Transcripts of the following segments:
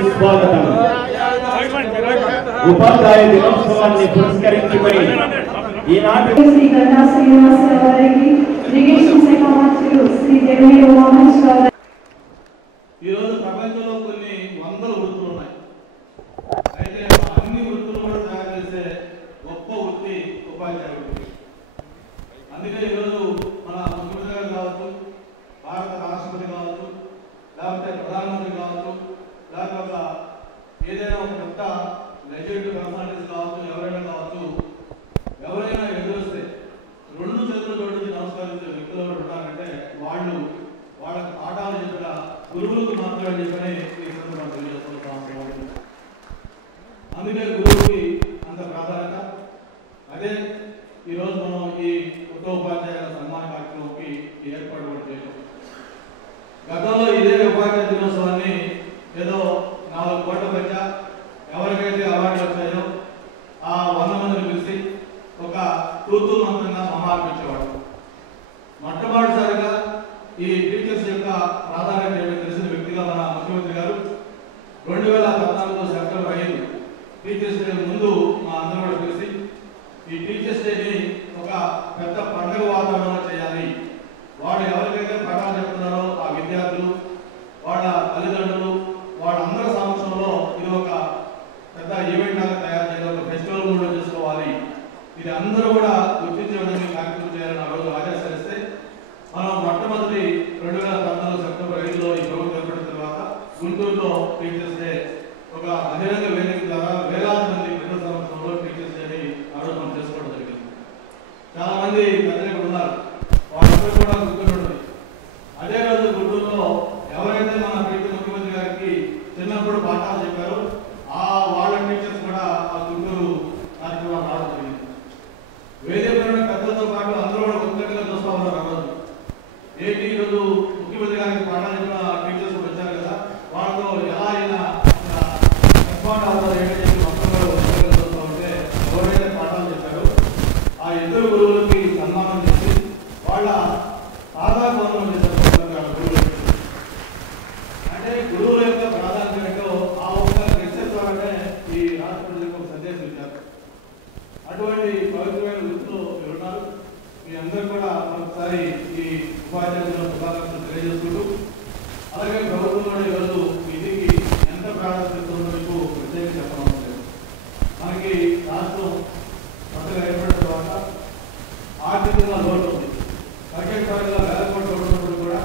సుస్వాగతం. ఉపాధ్యాయ దినోత్సవాన్ని పురస్కరించుకొని ఈనాటి శ్రీ గంటా శ్రీనివాసరావు గారికి, ఇరిగేషన్ శాఖ మంత్రులు శ్రీ దేవినేని ఉమామహేశ్వరరావు గారికి. ఈరోజు ప్రపంచంలో కొన్ని వందల వృత్తులు ఉన్నాయి. అయితే అన్ని వృత్తులు కూడా తయారు చేసే గొప్ప వృత్తి ఉపాధ్యాయ వృత్తి. అందుకే ఈరోజు మన ముఖ్యమంత్రి గారు కావచ్చు, భారత రాష్ట్రపతి కావచ్చు, లేకపోతే ప్రధానమంత్రి కావచ్చు, లేకపోతే ఏదైనా ఒక పెద్ద లెజిస్లేటివ్ పర్సనాలిటీస్ కావచ్చు, ఎవరైనా కావచ్చు, ఎవరైనా ఎదురొస్తే రెండు చేతులు జోడించి నమస్కరించే వ్యక్తులు ఉంటారంటే వాళ్ళు వాళ్ళకి పాఠాలు చెప్పిన గురువులకు మాత్రమే చెప్పని ఈ సందర్భంగా తెలియజేస్తున్నాం. అందుకే గురువుకి అంత ప్రాధాన్యత. అదే ఈరోజు మనం ఈ కొత్త ఉపాధ్యాయుల సన్మాన కార్యక్రమంకి ఏర్పాటు కూడా చేసాం. గతంలో ఇదే ఉపాధ్యాయ దినోత్సవాన్ని ఏదో 4 కోట్ల మధ్య ఎవరికైతే అవార్డులు వచ్చాయో ఆ 100 మందిని పిలిచి ఒక తూతూ మంత్రంగా మహార్పించేవాడు. మొట్టమొదటిసారిగా ఈ టీచర్స్ యొక్క ప్రాధాన్యత ఏమో తెలిసిన వ్యక్తిగా మన ముఖ్యమంత్రి గారు 2014 సెప్టెంబర్ 5 టీచర్స్ డే ముందు మా అందరూ కూడా కలిసి ఈ టీచర్స్ డేని ఒక పెద్ద పండుగ వాతావరణంలో చేయాలి. వాడు ఎవరికైతే పాఠాలు చెప్తున్నారో ఆ విద్యార్థులు, వాళ్ళ తల్లిదండ్రులు, వాళ్ళందరి సమక్షంలో ఇది ఒక పెద్ద ఈవెంట్ లాగా తయారు చేయాలి, ఒక ఫెస్టివల్ మూడ్లో చేసుకోవాలి. ఇది అందరూ కూడా గుర్తించే విధంగా కార్యక్రమం చేయాలని ఆ రోజు ఆదేశాలిస్తే మనం మొట్టమొదటి 2014 సెప్టెంబర్ 5లో ఈ ప్రభుత్వం ఏర్పడిన తర్వాత గుంటూరులో టీచర్స్ డే ఒక బహిరంగ వేదిక ద్వారా వేలాది మంది ప్రజల సమక్షంలో టీచర్స్ డేని ఆ రోజు మనం చేసుకోవడం జరిగింది. చాలా మంది పెద్దలు ఇక్కడ ఉన్నారు, వాళ్ళందరూ కూడా గుర్తుంటుంది. అదే రోజు గుంటూరులో ఎవరైతే మన ప్రీతి ముఖ్యమంత్రి గారికి చిన్నప్పుడు పాఠాలు చెప్పారో ఆ వాళ్ళ టీచర్స్ కూడా ఆ గుంటూరు కార్యక్రమాలు రావడం జరిగింది. వేదికమైన పెద్దలతో పాటు అందరూ కూడా ఉత్కంఠగా చూస్తూ ఉన్నారు. ఆ రోజు ఏంటి ఈరోజు ముఖ్యమంత్రి గారికి పాఠాలు చెప్పిన టీచర్స్ కూడా వచ్చారు కదా, వాళ్ళతో ఎలా అయినా రెస్పాండ్ అవుతారు ఏంటని చెప్పి మొత్తం కూడా ఉత్కంఠగా చూస్తూ ఉంటే ఎవరైతే పాఠాలు చెప్పారో ఆ ఇద్దరు గురువులకి సన్మానం చేసి వాళ్ళ ఆధారపూర్వం చేశారు. అంటే గురువుల యొక్క ప్రాధాన్యత ఏంటో ఆ ఒక్క లెక్చర్ ద్వారానే ఈ రాష్ట్ర ప్రజలకు ఒక సందేశం ఇచ్చారు. అటువంటి పవిత్రమైన వృత్తిలో మీరున్నారు. మీ అందరూ కూడా ఒకసారి ఈ ఉపాధ్యాయుల శుభాకాంక్షలు తెలియజేసుకుంటూ, అలాగే ప్రభుత్వంలో ఈరోజు విధికి ఎంత ప్రాధాన్యత ఉందో మీకు ప్రత్యేకంగా చెప్పడం లేదు. మనకి రాష్ట్రం కొత్తగా ఏర్పడిన తర్వాత ఆర్థికంగా లోటు ఉంది. బడ్జెట్ పరంగా వేల కోట్లు ఉన్నప్పుడు కూడా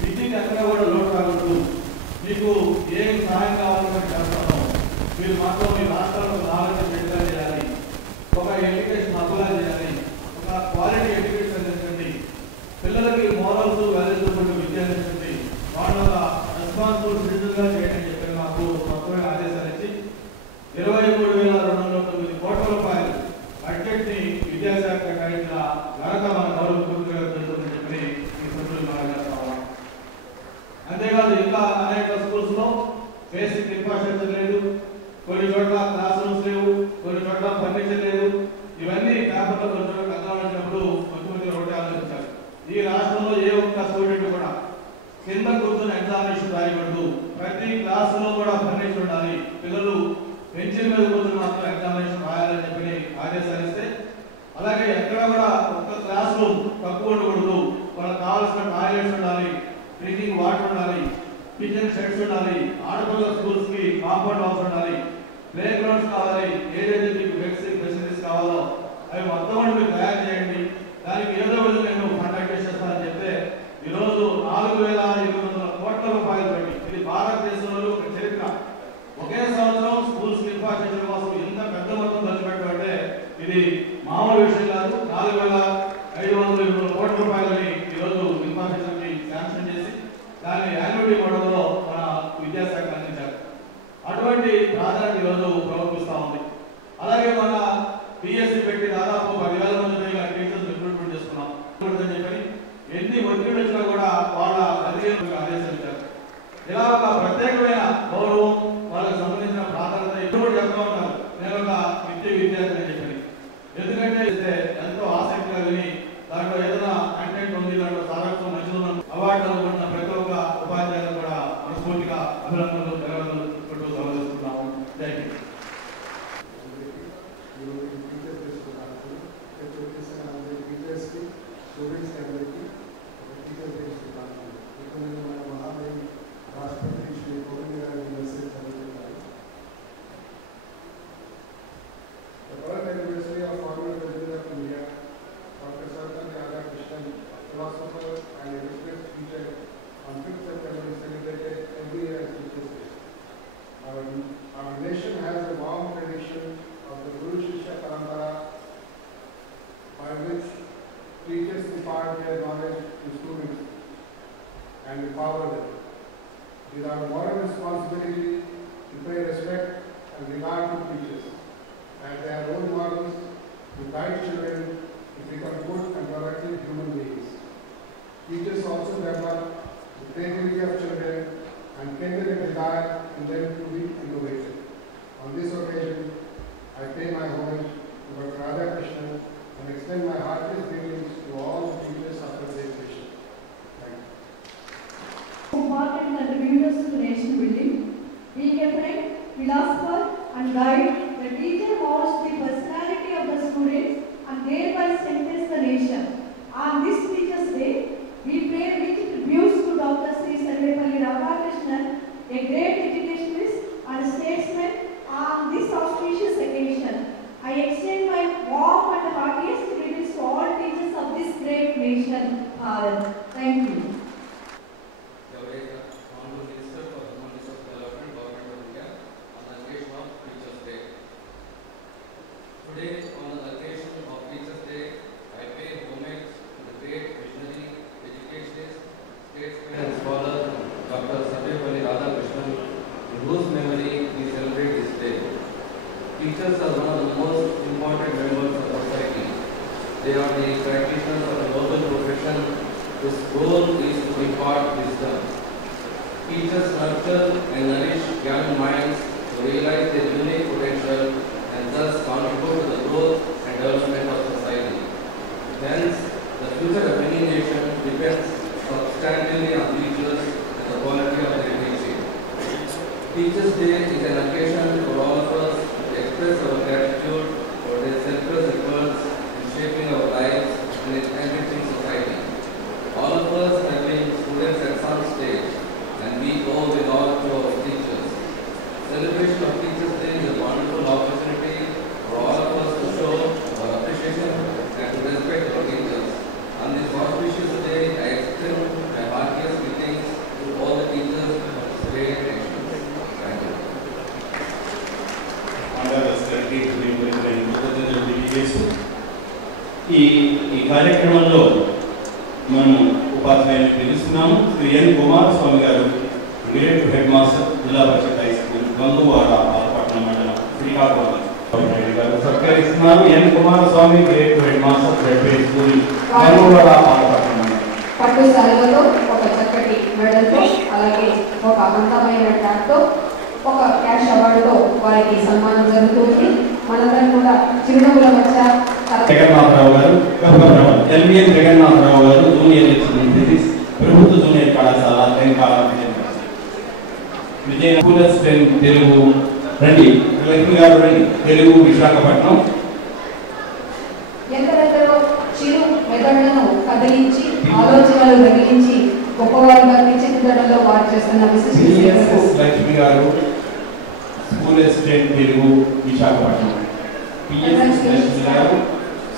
విద్యకి ఎక్కడ కూడా లోటు రాకూడదు. మీకు ఏం సహాయం కావాలని చేస్తామో మీరు మాత్రం మీ రాష్ట్రాల్లో నాలెడ్జ్ బెట్గా చేయాలి, ఒక ఎడ్యుకేషన్ అప్లై చేయాలి, ఒక క్వాలిటీ ఎడ్యుకేషన్ అందించండి, పిల్లలకి మోరల్స్ వాల్యూస్ కొన్ని విద్య అందించండి, వాళ్ళ రెస్పాన్సిబుల్ సిటిజన్గా చేయడం చెప్పి మాకు మొత్తమైన ఆదేశాలు ఇచ్చి 23,209 కోట్ల రూపాయలు బడ్జెట్ని విద్యాశాఖ కేటాయించిన ఘనత మన గౌరవ ముఖ్యమంత్రి గారు జరుగుతుందని చెప్పి ఈ సందర్భంగా మాట్లాడుతున్నాం. అంతేకాదు ఇంకా అనేక స్కూల్స్ లో బేసిక్ ఇన్ఫ్రాస్ట్రక్చర్ లేదు, కొన్ని చోట్ల క్లాస్ రూమ్స్ లేవు, కొన్ని చోట్ల ఫర్నిచర్ లేదు. ఇవన్నీ పేపర్లో కొన్ని చోట్ల కథాలినప్పుడు ముఖ్యమంత్రి ఒకటి ఆలోచించారు. ఈ రాష్ట్రంలో ఏ ఒక్క స్టూడెంట్ కూడా కింద కూర్చొని ఎగ్జామినేషన్ రాయకూడదు, ప్రతి క్లాసులో కూడా ఫర్నిచర్ ఉండాలి, పిల్లలు బెంచీల మీద కూర్చొని మాత్రం ఎగ్జామినేషన్ రాయాలని చెప్పి ఆదేశాలు ఇస్తే, అలాగే ఎక్కడ కూడా ఒక్క క్లాస్ రూమ్ తక్కువ ఉండకూడదు, వాళ్ళకి కావాల్సిన టాయిలెట్స్ ఉండాలి, డ్రింకింగ్ వాటర్ ఉండాలి, కిచెన్ షెడ్స్ ఉండాలి, ఆడపిల్లల స్కూల్స్ కి కాంపౌండ్ హౌస్ ఉండాలి, ప్లే గ్రౌండ్స్ కావాలి, ఏదైతే మీకు ఫెసిలిటీస్ కావాలో అవి మొత్తం కూడా మీరు తయారు చేయండి, దానికి ఏదో విధంగా నేను కాంటాక్ట్ చేసేస్తానని చెప్తే ఈరోజు 4,800 కోట్ల రూపాయలు పెట్టి, ఇది భారతదేశంలో ఒక చరిత్ర. ఒకే సంవత్సరం స్కూల్స్ ఇన్ఫ్రాస్ట్రక్చర్ కోసం ఇంత పెద్ద మొత్తం ఖర్చు పెట్టాలంటే ఇది మామూలు విషయం కాదు. 4,500 కోట్ల రూపాయలని ఈరోజు ఇన్ఫ్రాస్ట్రక్చర్ కి శాంక్షన్ చేసి దాన్ని యాన్యుటీ మోడల్లో మన విద్యాశాఖ అందించారు. అటువంటి ప్రాధాన్యత ఈరోజు ప్రభుత్విస్తూ ఉంది. అలాగే మన పిఎస్సి పెట్టి దాదాపు 10,000 మంది టీచర్స్ రిక్రూట్మెంట్ చేసుకున్నాం అని చెప్పి ఎన్ని ఒత్తిడి వచ్చినా కూడా వాళ్ళ అధికారులకు ఆదేశించారు. ఇలా ఒక ప్రత్యేకమైన గౌరవం వాళ్ళకి సంబంధించిన ప్రాధాన్యత ఎప్పుడు చెప్తా ఉంటారు. నేను ఒక విద్యార్థి అని చెప్పి, ఎందుకంటే ఎంతో ఆసక్తిగా విని దాంట్లో ఏదైనా కంటెంట్ ఉంది, దాంట్లో సారత్వం మంచిగా అవార్డు అనుకుంటున్న ప్రతి ఒక్క ఉపాధ్యాయులు కూడా మనస్ఫూర్తిగా అభినందనలు తెలవదలుచుకుంటూ సమర్పిస్తున్నాము. జై Hind. Our nation has a long tradition of the Guru Shishya Parampara, by which teachers impart their knowledge to students and empower them. It is our moral responsibility to pay respect and regard to teachers as their role models to guide children to become good and productive human beings. Teachers also develop the creativity of children and kindle a desire in them to be innovative. On this occasion, I pay my homage to Dr. Radhakrishnan and extend my heartiest greetings to all the teachers of the nation. Thank you. Important contributors to nation building, being a friend, philosopher and guide, the teacher holds the personality of the students and thereby strengthens the nation. On this Teachers' Day, we pay rich tributes to Dr. Sri Sarvepalli Radhakrishnan, a great educationist and statesman. On this auspicious occasion, I extend my warm and heartiest greetings to all teachers of this great nation, Bharat. Thank you. Honorable Minister for Human Resource Development, Government of India, on the occasion of Teachers' Day. Today, on the occasion of Teachers' Day, I pay homage to the great visionary, educationist, statesman and scholar, Dr. Sarvepalli Radhakrishnan, in whose memory we celebrate this day. Teachers are one of the most important members of society. They are the practitioners of a noble profession whose goal is to impart wisdom. Teachers nurture and nourish young minds to realize their unique potential and thus contribute to the growth and development of society. Hence, the future of any nation depends substantially on teachers and the quality of their teaching. Teachers' Day is an occasion for all of us to express our gratitude for their selfless efforts in shaping our lives and enriching society. All of us have been students at some stage, and we owe it all to our teachers. Celebration of Teachers' Day is a wonderful opportunity for all of us to show our appreciation and to respect our teachers. On this auspicious day, I extend my heartiest greetings to all the teachers of this great nation. Thank you. ఈ కార్యక్రమంలో మనం ఉపాధ్యాయులు పిలుస్తున్నాము. శ్రీ ఎన్ కుమారస్వామి గారు, grade head master, జిల్లా పరిషత్ high school, Ganguvada, Palapatnam మండలం, శ్రీకాకుళం గారు సత్కరిస్తున్నారు. N Kumaraswamy, grade head master, high school, Ganguvada, Palapatnam మండలం. పట్టు శాలువతో, ఒక చక్కటి మెడల్తో, అలాగే ఒక అందమైన ట్యాగ్తో, ఒక క్యాష్ అవార్డుతో వారికి సన్మానం జరుగుతుంది. మనందరం కూడా చిరునవ్వుల మధ్య జగన్నాథరావు గారు, ఎల్విఎన్ జగన్నాథరావు గారు, జూనియర్ ఫిజిక్స్, ప్రభుత్వ జూనియర్ కళాశాల, తెలంగాణ విజయనగరం తెలుగు. రండి లక్ష్మి గారు, రండి తెలుగు, విశాఖపట్నం. ఎందరెందరో చిరు మెదడులను కదిలించి, ఆలోచనలు రగిలించి గొప్పవారుగా తీర్చిదిద్దడంలో వారు చేస్తున్న విశిష్ట లక్ష్మి గారు, school assistant Telugu, Visakhapatnam. PS Lakshmi గారు,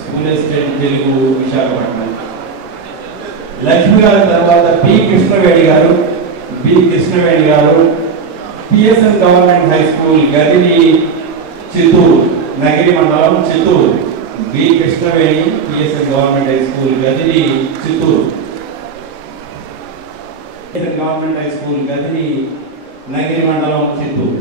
స్కూల్ అసిస్టెంట్ తెలుగు, విశాఖపట్నం. లక్ష్మి గారి తర్వాత పి కృష్ణవేణి గారు, PSN government high school, Gadili, Chittoor, Nagiri మండలం, Chittoor. B Krishnaveni, PSN government high school, Gadili, Chittoor. Government high school, Gadili, Nagiri మండలం, చిత్తూరు.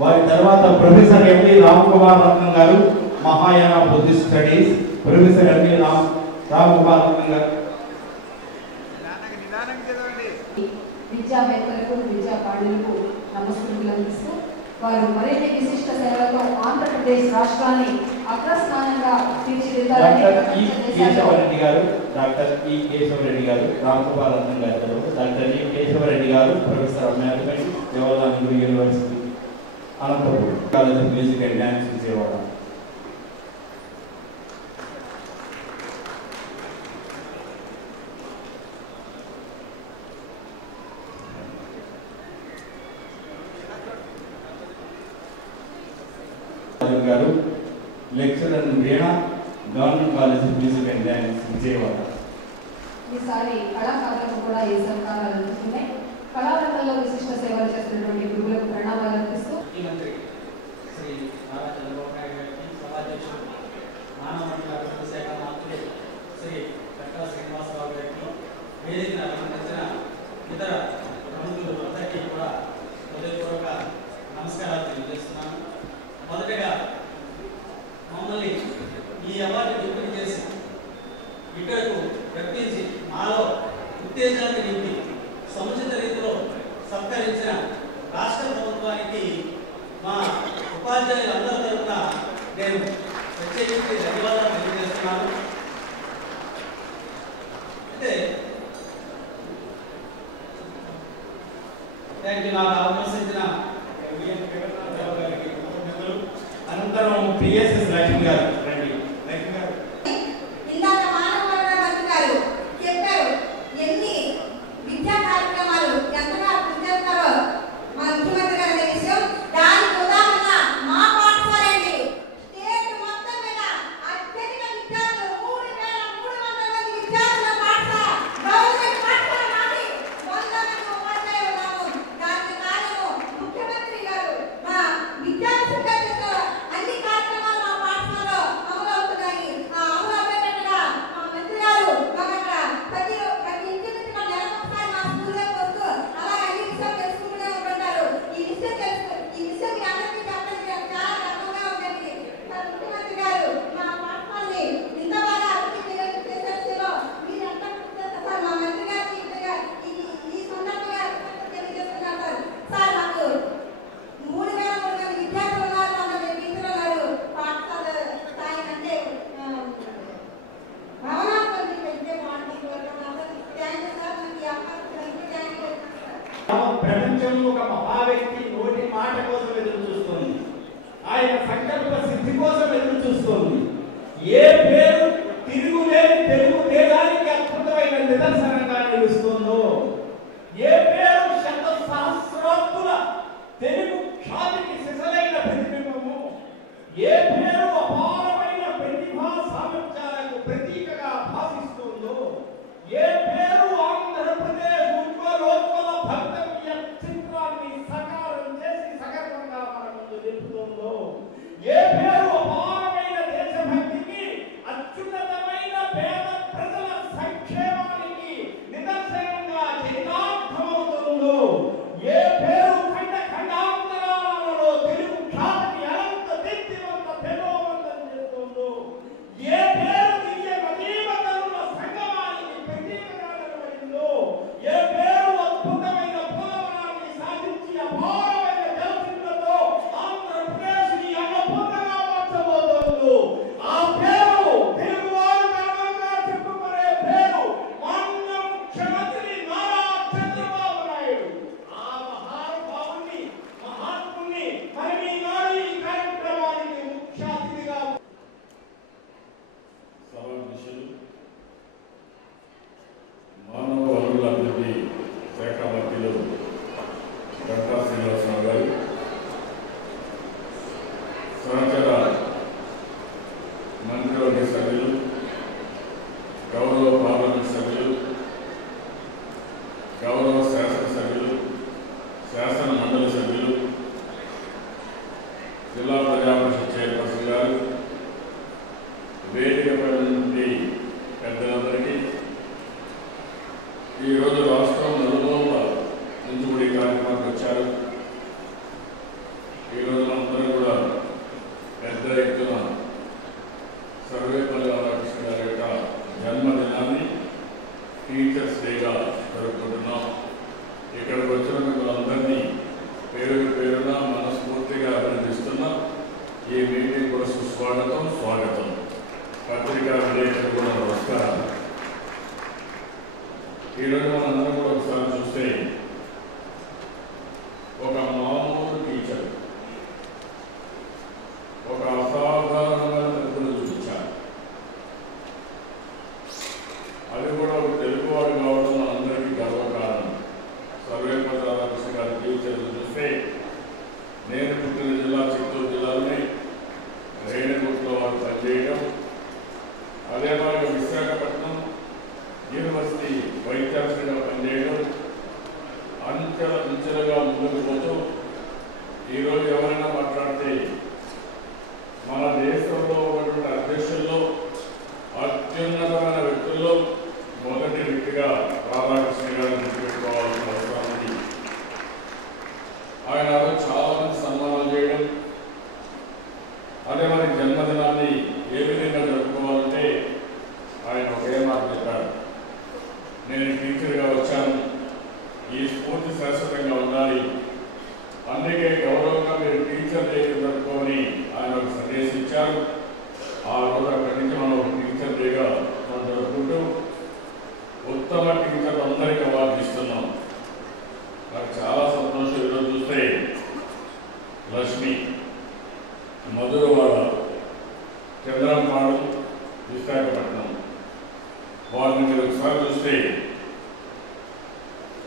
వారి తర్వాత ప్రొఫెసర్ ఎండి రామ్ కుమార్ రత్నం గారు, Mahayana Buddhist studies, professor MD Ram Kumar Ratnam గారు. విద్యావేత్తలకు, విద్యాపాండులకు నమస్కారాలు అందిస్తూ వారు మరిన్ని విశిష్ట సేవలతో ఆంధ్రప్రదేశ్ రాష్ట్రాన్ని అగ్రస్థానంగా తీర్చిదిద్దాలని కేశవరెడ్డి గారు, డాక్టర్ ఈ కేశవరెడ్డి గారు, రామగోపాలన్ గారు, డాక్టర్ ఈ కేశవరెడ్డి గారు, professor of mathematics, Jawaharlal Nehru university, Anantapuram college of music and dance, Vijayawada. గారు, lecturer Veena, government college of music and dance, Vijayawada. ఈసారి కళాకారులకు కూడా ఈ సత్కారాలు అందుతున్నాయి. కళారంగంలో విశిష్ట సేవలు చేస్తున్నటువంటి గురువులకు ప్రణామాలు అర్పిస్తూ ముఖ్యమంత్రి శ్రీ నారా చంద్రబాబు నాయుడు గారికి, సభాధ్యక్షుడు మానవ వనరుల అభివృద్ధి శాఖ మంత్రులు శ్రీ గంటా శ్రీనివాసరావు గారికి, వేదికను అభినందించిన ఇతర ప్రముఖులు అందరికీ కూడా హృదయపూర్వక నమస్కారాలు తెలియజేస్తున్నాను. మొదటగా మమ్మల్ని ఈ అవార్డు ఎంపిక చేసి ఇక్కడకు రప్పించి మాలో ఉత్తేజాన్ని నింపి సముచిత రీతిలో సత్కరించిన రాష్ట్ర ప్రభుత్వానికి, మా ఉపాధ్యాయులందరి తరఫున నేను ప్రత్యేకించి ధన్యవాదాలు తెలియజేస్తున్నాను. అయితే నాకు అవకాశించిన అనంతరం పిఎస్ఎస్ లక్ష్మి గారు రండి. లక్ష్మి గారు ఇందాక మానవ వనరుల మంత్రి గారు చెప్పారు ఎన్ని విద్యా కార్యక్రమాలు ఎంతగా కృషి చేస్తారో మన ముఖ్యమంత్రి గారి విషయం. దానికి ఉదాహరణ మా పాఠశాలండి. స్టేట్ మొత్తం మీద అత్యధిక విద్యార్థులు 3,300 మంది విద్యార్థుల పాఠశాల, గవర్నమెంట్ పాఠశాల నాది 100 మంది ఉపాధ్యాయులు ఉన్నాము. దానికి కారణం ముఖ్యమంత్రి గారు. మా విద్యార్థి అన్ని కార్యక్రమాలు మా పాఠశాలలో అమలు అవుతున్నాయి. ఆ అమలు అయ్యేటట్టుగా మా మంత్రి గారు మాకు అక్కడ ప్రతి ఇంటి నుంచి మా నెలకొకసారి మా స్కూల్లోకి వస్తూ అలాగే అన్ని విషయాలు తెలుసుకుంటూనే ఉంటారు. ఈ విషయం మీ అందరికీ చెప్పడానికి చాలా గర్వంగా ఉందండి. ముఖ్యమంత్రి గారు మా పాఠశాలని ఇంత బాగా అభివృద్ధి చేసే విషయంలో మీరు ఎంత కృషి చేస్తారు సార్. మా మంత్రి గారికి ఈ సందర్భంగా తెలియజేస్తున్నారు సార్. మాకు 3,300 మంది విద్యార్థులు ఉన్నారు, 100 టీచర్లు ఉన్నారు. పాఠశాల స్థాయి అంటే భవనాలు పెంచే ప్రపంచంలో ఒక మహా వ్యక్తి నోటి మాట కోసం ఎదురు చూస్తుంది. ఆయన సంకల్ప సిద్ధి కోసం ఎదురు చూస్తుంది. ఏ పేరు తిరుగులేని తెలుగు దేశానికి అద్భుతమైన నిదర్శనంగా నిలుస్తుందో, ఏ పేరు శత సహస్రాబ్దుల తెలుగు ఖ్యాతికి సిసలైన ప్రతిబింబము, ఏ పేరు అపారమైన ప్రతిభా సామర్థ్యాలకు ప్రతీకగా భాషిస్తుందో, ఏ పేరు ఆంధ్రప్రదేశ్ ఉజ్వలోజ్వల భవితవ్య చిత్రాన్ని సకారం చేసి సగర్వంగా మన ముందు నిలుపుతుందో, ఏ పేరు అపారమైన దేశభక్తికి, అత్యున్నతమైన పేద ప్రజల సంక్షేమానికి నిదర్శనంగా చైతార్థమవుతుందో, ఏ పేరు ఖండ ఖండాంతరాలలో తెలుగు ఖ్యాతిని అనంత దీప్తివంత తేజోవంతం చేస్తుందో, ఏ పేరు దివ్య నదీవతరుల సంగమానికి ప్రతీకగా నిలబడిందో, ఏ పేరు అద్భుతమైన పోలవరాన్ని సాధించి అపారమైన జలసిద్ధతో ఆంధ్రప్రదేశ్ని అన్నపూర్ణగా మార్చబోతుందో, ఆ పేరు తెలుగువారు గర్వంగా చెప్పుకునే పేరు మాన్య ముఖ్యమంత్రి నారా చంద్రబాబు నాయుడు. ఆ మహానుభావుని, మహాత్ముని మనం ఈనాడు ఈ కార్యక్రమానికి ముఖ్య అతిథిగా సభాధ్యక్షులు, మానవ వనరుల అభివృద్ధి శాఖ మంత్రులు గంటా శ్రీనివాసరావు గారు, సహచర మంత్రివర్గ సభ్యులు, గౌరవ పార్లమెంట్ సభ్యులు, గౌరవ శాసనసభ్యులు, శాసన మండలి సభ్యులు, జిల్లా ప్రజా పరిషత్ చైర్పర్సన్ గారు, వేదికపై నుండి పెద్దలందరికీ, ఈరోజు రాష్ట్రం నలుమూలల నుంచి కూడా ఈ కార్యక్రమానికి వచ్చారు. ఈరోజు అందరూ కూడా పెద్ద ఎత్తున సర్వేపల్లి రాధాకృష్ణ గారి యొక్క జన్మదినాన్ని టీచర్స్ డేగా జరుపుకుంటున్నాం. ఇక్కడికి వచ్చిన మిమ్మల్ని అందరినీ పేరున మనస్ఫూర్తిగా అభినందిస్తున్నా. ఈ మీటింగ్ కూడా సుస్వాగతం, స్వాగతం. పత్రికా విలేకరులు కూడా నమస్కారం. ఈరోజు మనందరం కూడా ఒకసారి చూస్తే ఒక మామూలు టీచర్ ఒక అసాధారణమైన ప్రతిభను చూపించారు. అది కూడా ఒక తెలుగువాడు కావడం మనందరికీ గర్వకారణం. సర్వేపల్లి రాధాకృష్ణ గారి టీచర్లు చూస్తే నేను పుట్టిన జిల్లా చిత్తూరు జిల్లాలోనే రేణిగుంటలో వారు పనిచేయడం, అదే మాదిరిగా విశాఖపట్నం యూనివర్సిటీ వైస్ ఛాన్సలర్గా పనిచేయడం, అంచెలుగా ముందుకు పోతూ ఈరోజు ఎవరైనా మాట్లాడితే మన దేశంలో ఉన్నటువంటి అధ్యక్షుల్లో అత్యున్నతమైన వ్యక్తుల్లో మొదటి వ్యక్తిగా రాధాకృష్ణ గారిని గుర్తుపెట్టుకోవాల్సిన అవసరం ఉంది. ఆయన చాలా మంది సన్మానాలు చేయడం, అదే మరి జన్మదినాన్ని ఏ విధంగా జరుపుకోవాలంటే ఆయన ఒకే మాట చెప్పాడు, నేను టీచర్గా వచ్చాను, ఈ స్ఫూర్తి శాశ్వతంగా ఉండాలి, అందుకే గౌరవంగా మీరు టీచర్ డే జరుపుకోమని ఆయన ఒక సందేశం ఇచ్చారు. ఆ రోజు అక్కడి నుంచి మనం టీచర్ డేగా మనం జరుపుకుంటూ ఉత్తమ టీచర్ అందరికీ అవార్డు ఇస్తున్నాం. నాకు చాలా సంతోషం. ఈరోజు చూస్తే లక్ష్మి మధురవాడ, చంద్రంపాడు, విశాఖపట్నం, వారిని మీరు ఒకసారి చూస్తే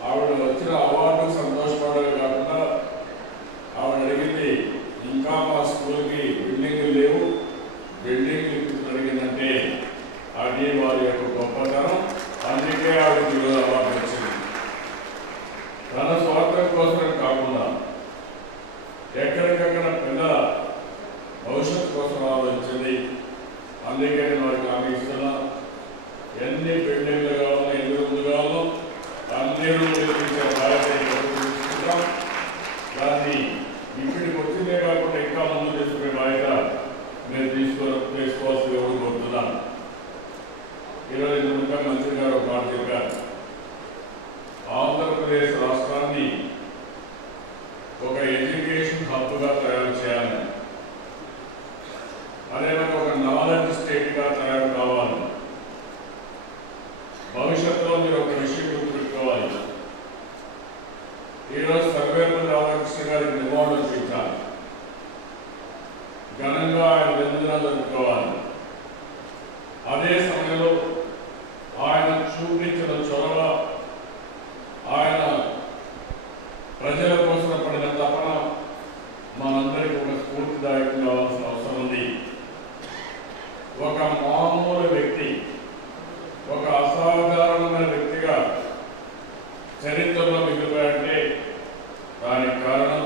ఆవిడ వచ్చిన అవార్డు సంతోషపడమే కాకుండా ఆవిడ అడిగింది, ఇంకా మా స్కూల్కి బిల్డింగ్లు లేవు, బిల్డింగ్లు అడిగిందంటే అది వారి యొక్క గొప్పతనం. అందుకే ఆవిడకి ఈరోజు అవార్డు వచ్చింది. తన స్వార్థం కోసమే కాకుండా ఎక్కడికక్కడ పిల్లల భవిష్యత్తు కోసం ఆలోచించింది. అందుకే నేను వారికి హామీ ఇస్తున్నా, ఎన్ని బిల్డింగ్లు కావాలో, ఎన్ని రూములు కావాలో అన్ని రూములు నిర్మించే బాధ్యత తీసుకుంటాం. దాన్ని ఇక్కడికి వచ్చిందే కాకుండా ఇంకా ముందు తీసుకునే బాధ్యత మీరు తీసుకోవాల్సింది ఎవరు కోరుతున్నాను. ఈరోజు ఇంత మంత్రి గారు ఒక మాట చెప్పారు, ఆంధ్రప్రదేశ్ రాష్ట్రాన్ని ఒక ఎడ్యుకేషన్ హబ్గా తయారు చేయాలి, అదేవిధంగా ఒక నాలెడ్జ్ స్టేట్గా తయారు కావాలి. భవిష్యత్తులో మీరు ఒక విషయం గుర్తుపెట్టుకోవాలి, ఈరోజు సర్వేపల్లి రాధాకృష్ణ గారికి నివాళులు అర్పించాలి, ఘనంగా ఆయన జన్మదినాలు జరుపుకోవాలి. అదే సమయంలో ఆయన చూపించిన చొరవ, ఆయన ప్రజల కోసం పడిన తపన మనందరికీ ఒక స్ఫూర్తిదాయకం కావాల్సిన అవసరం ఉంది. ఒక మామూలు వ్యక్తి, ఒక అసాధారణమైన వ్యక్తిగా చరిత్రలో మిగిలిపోయాడంటే దానికి కారణం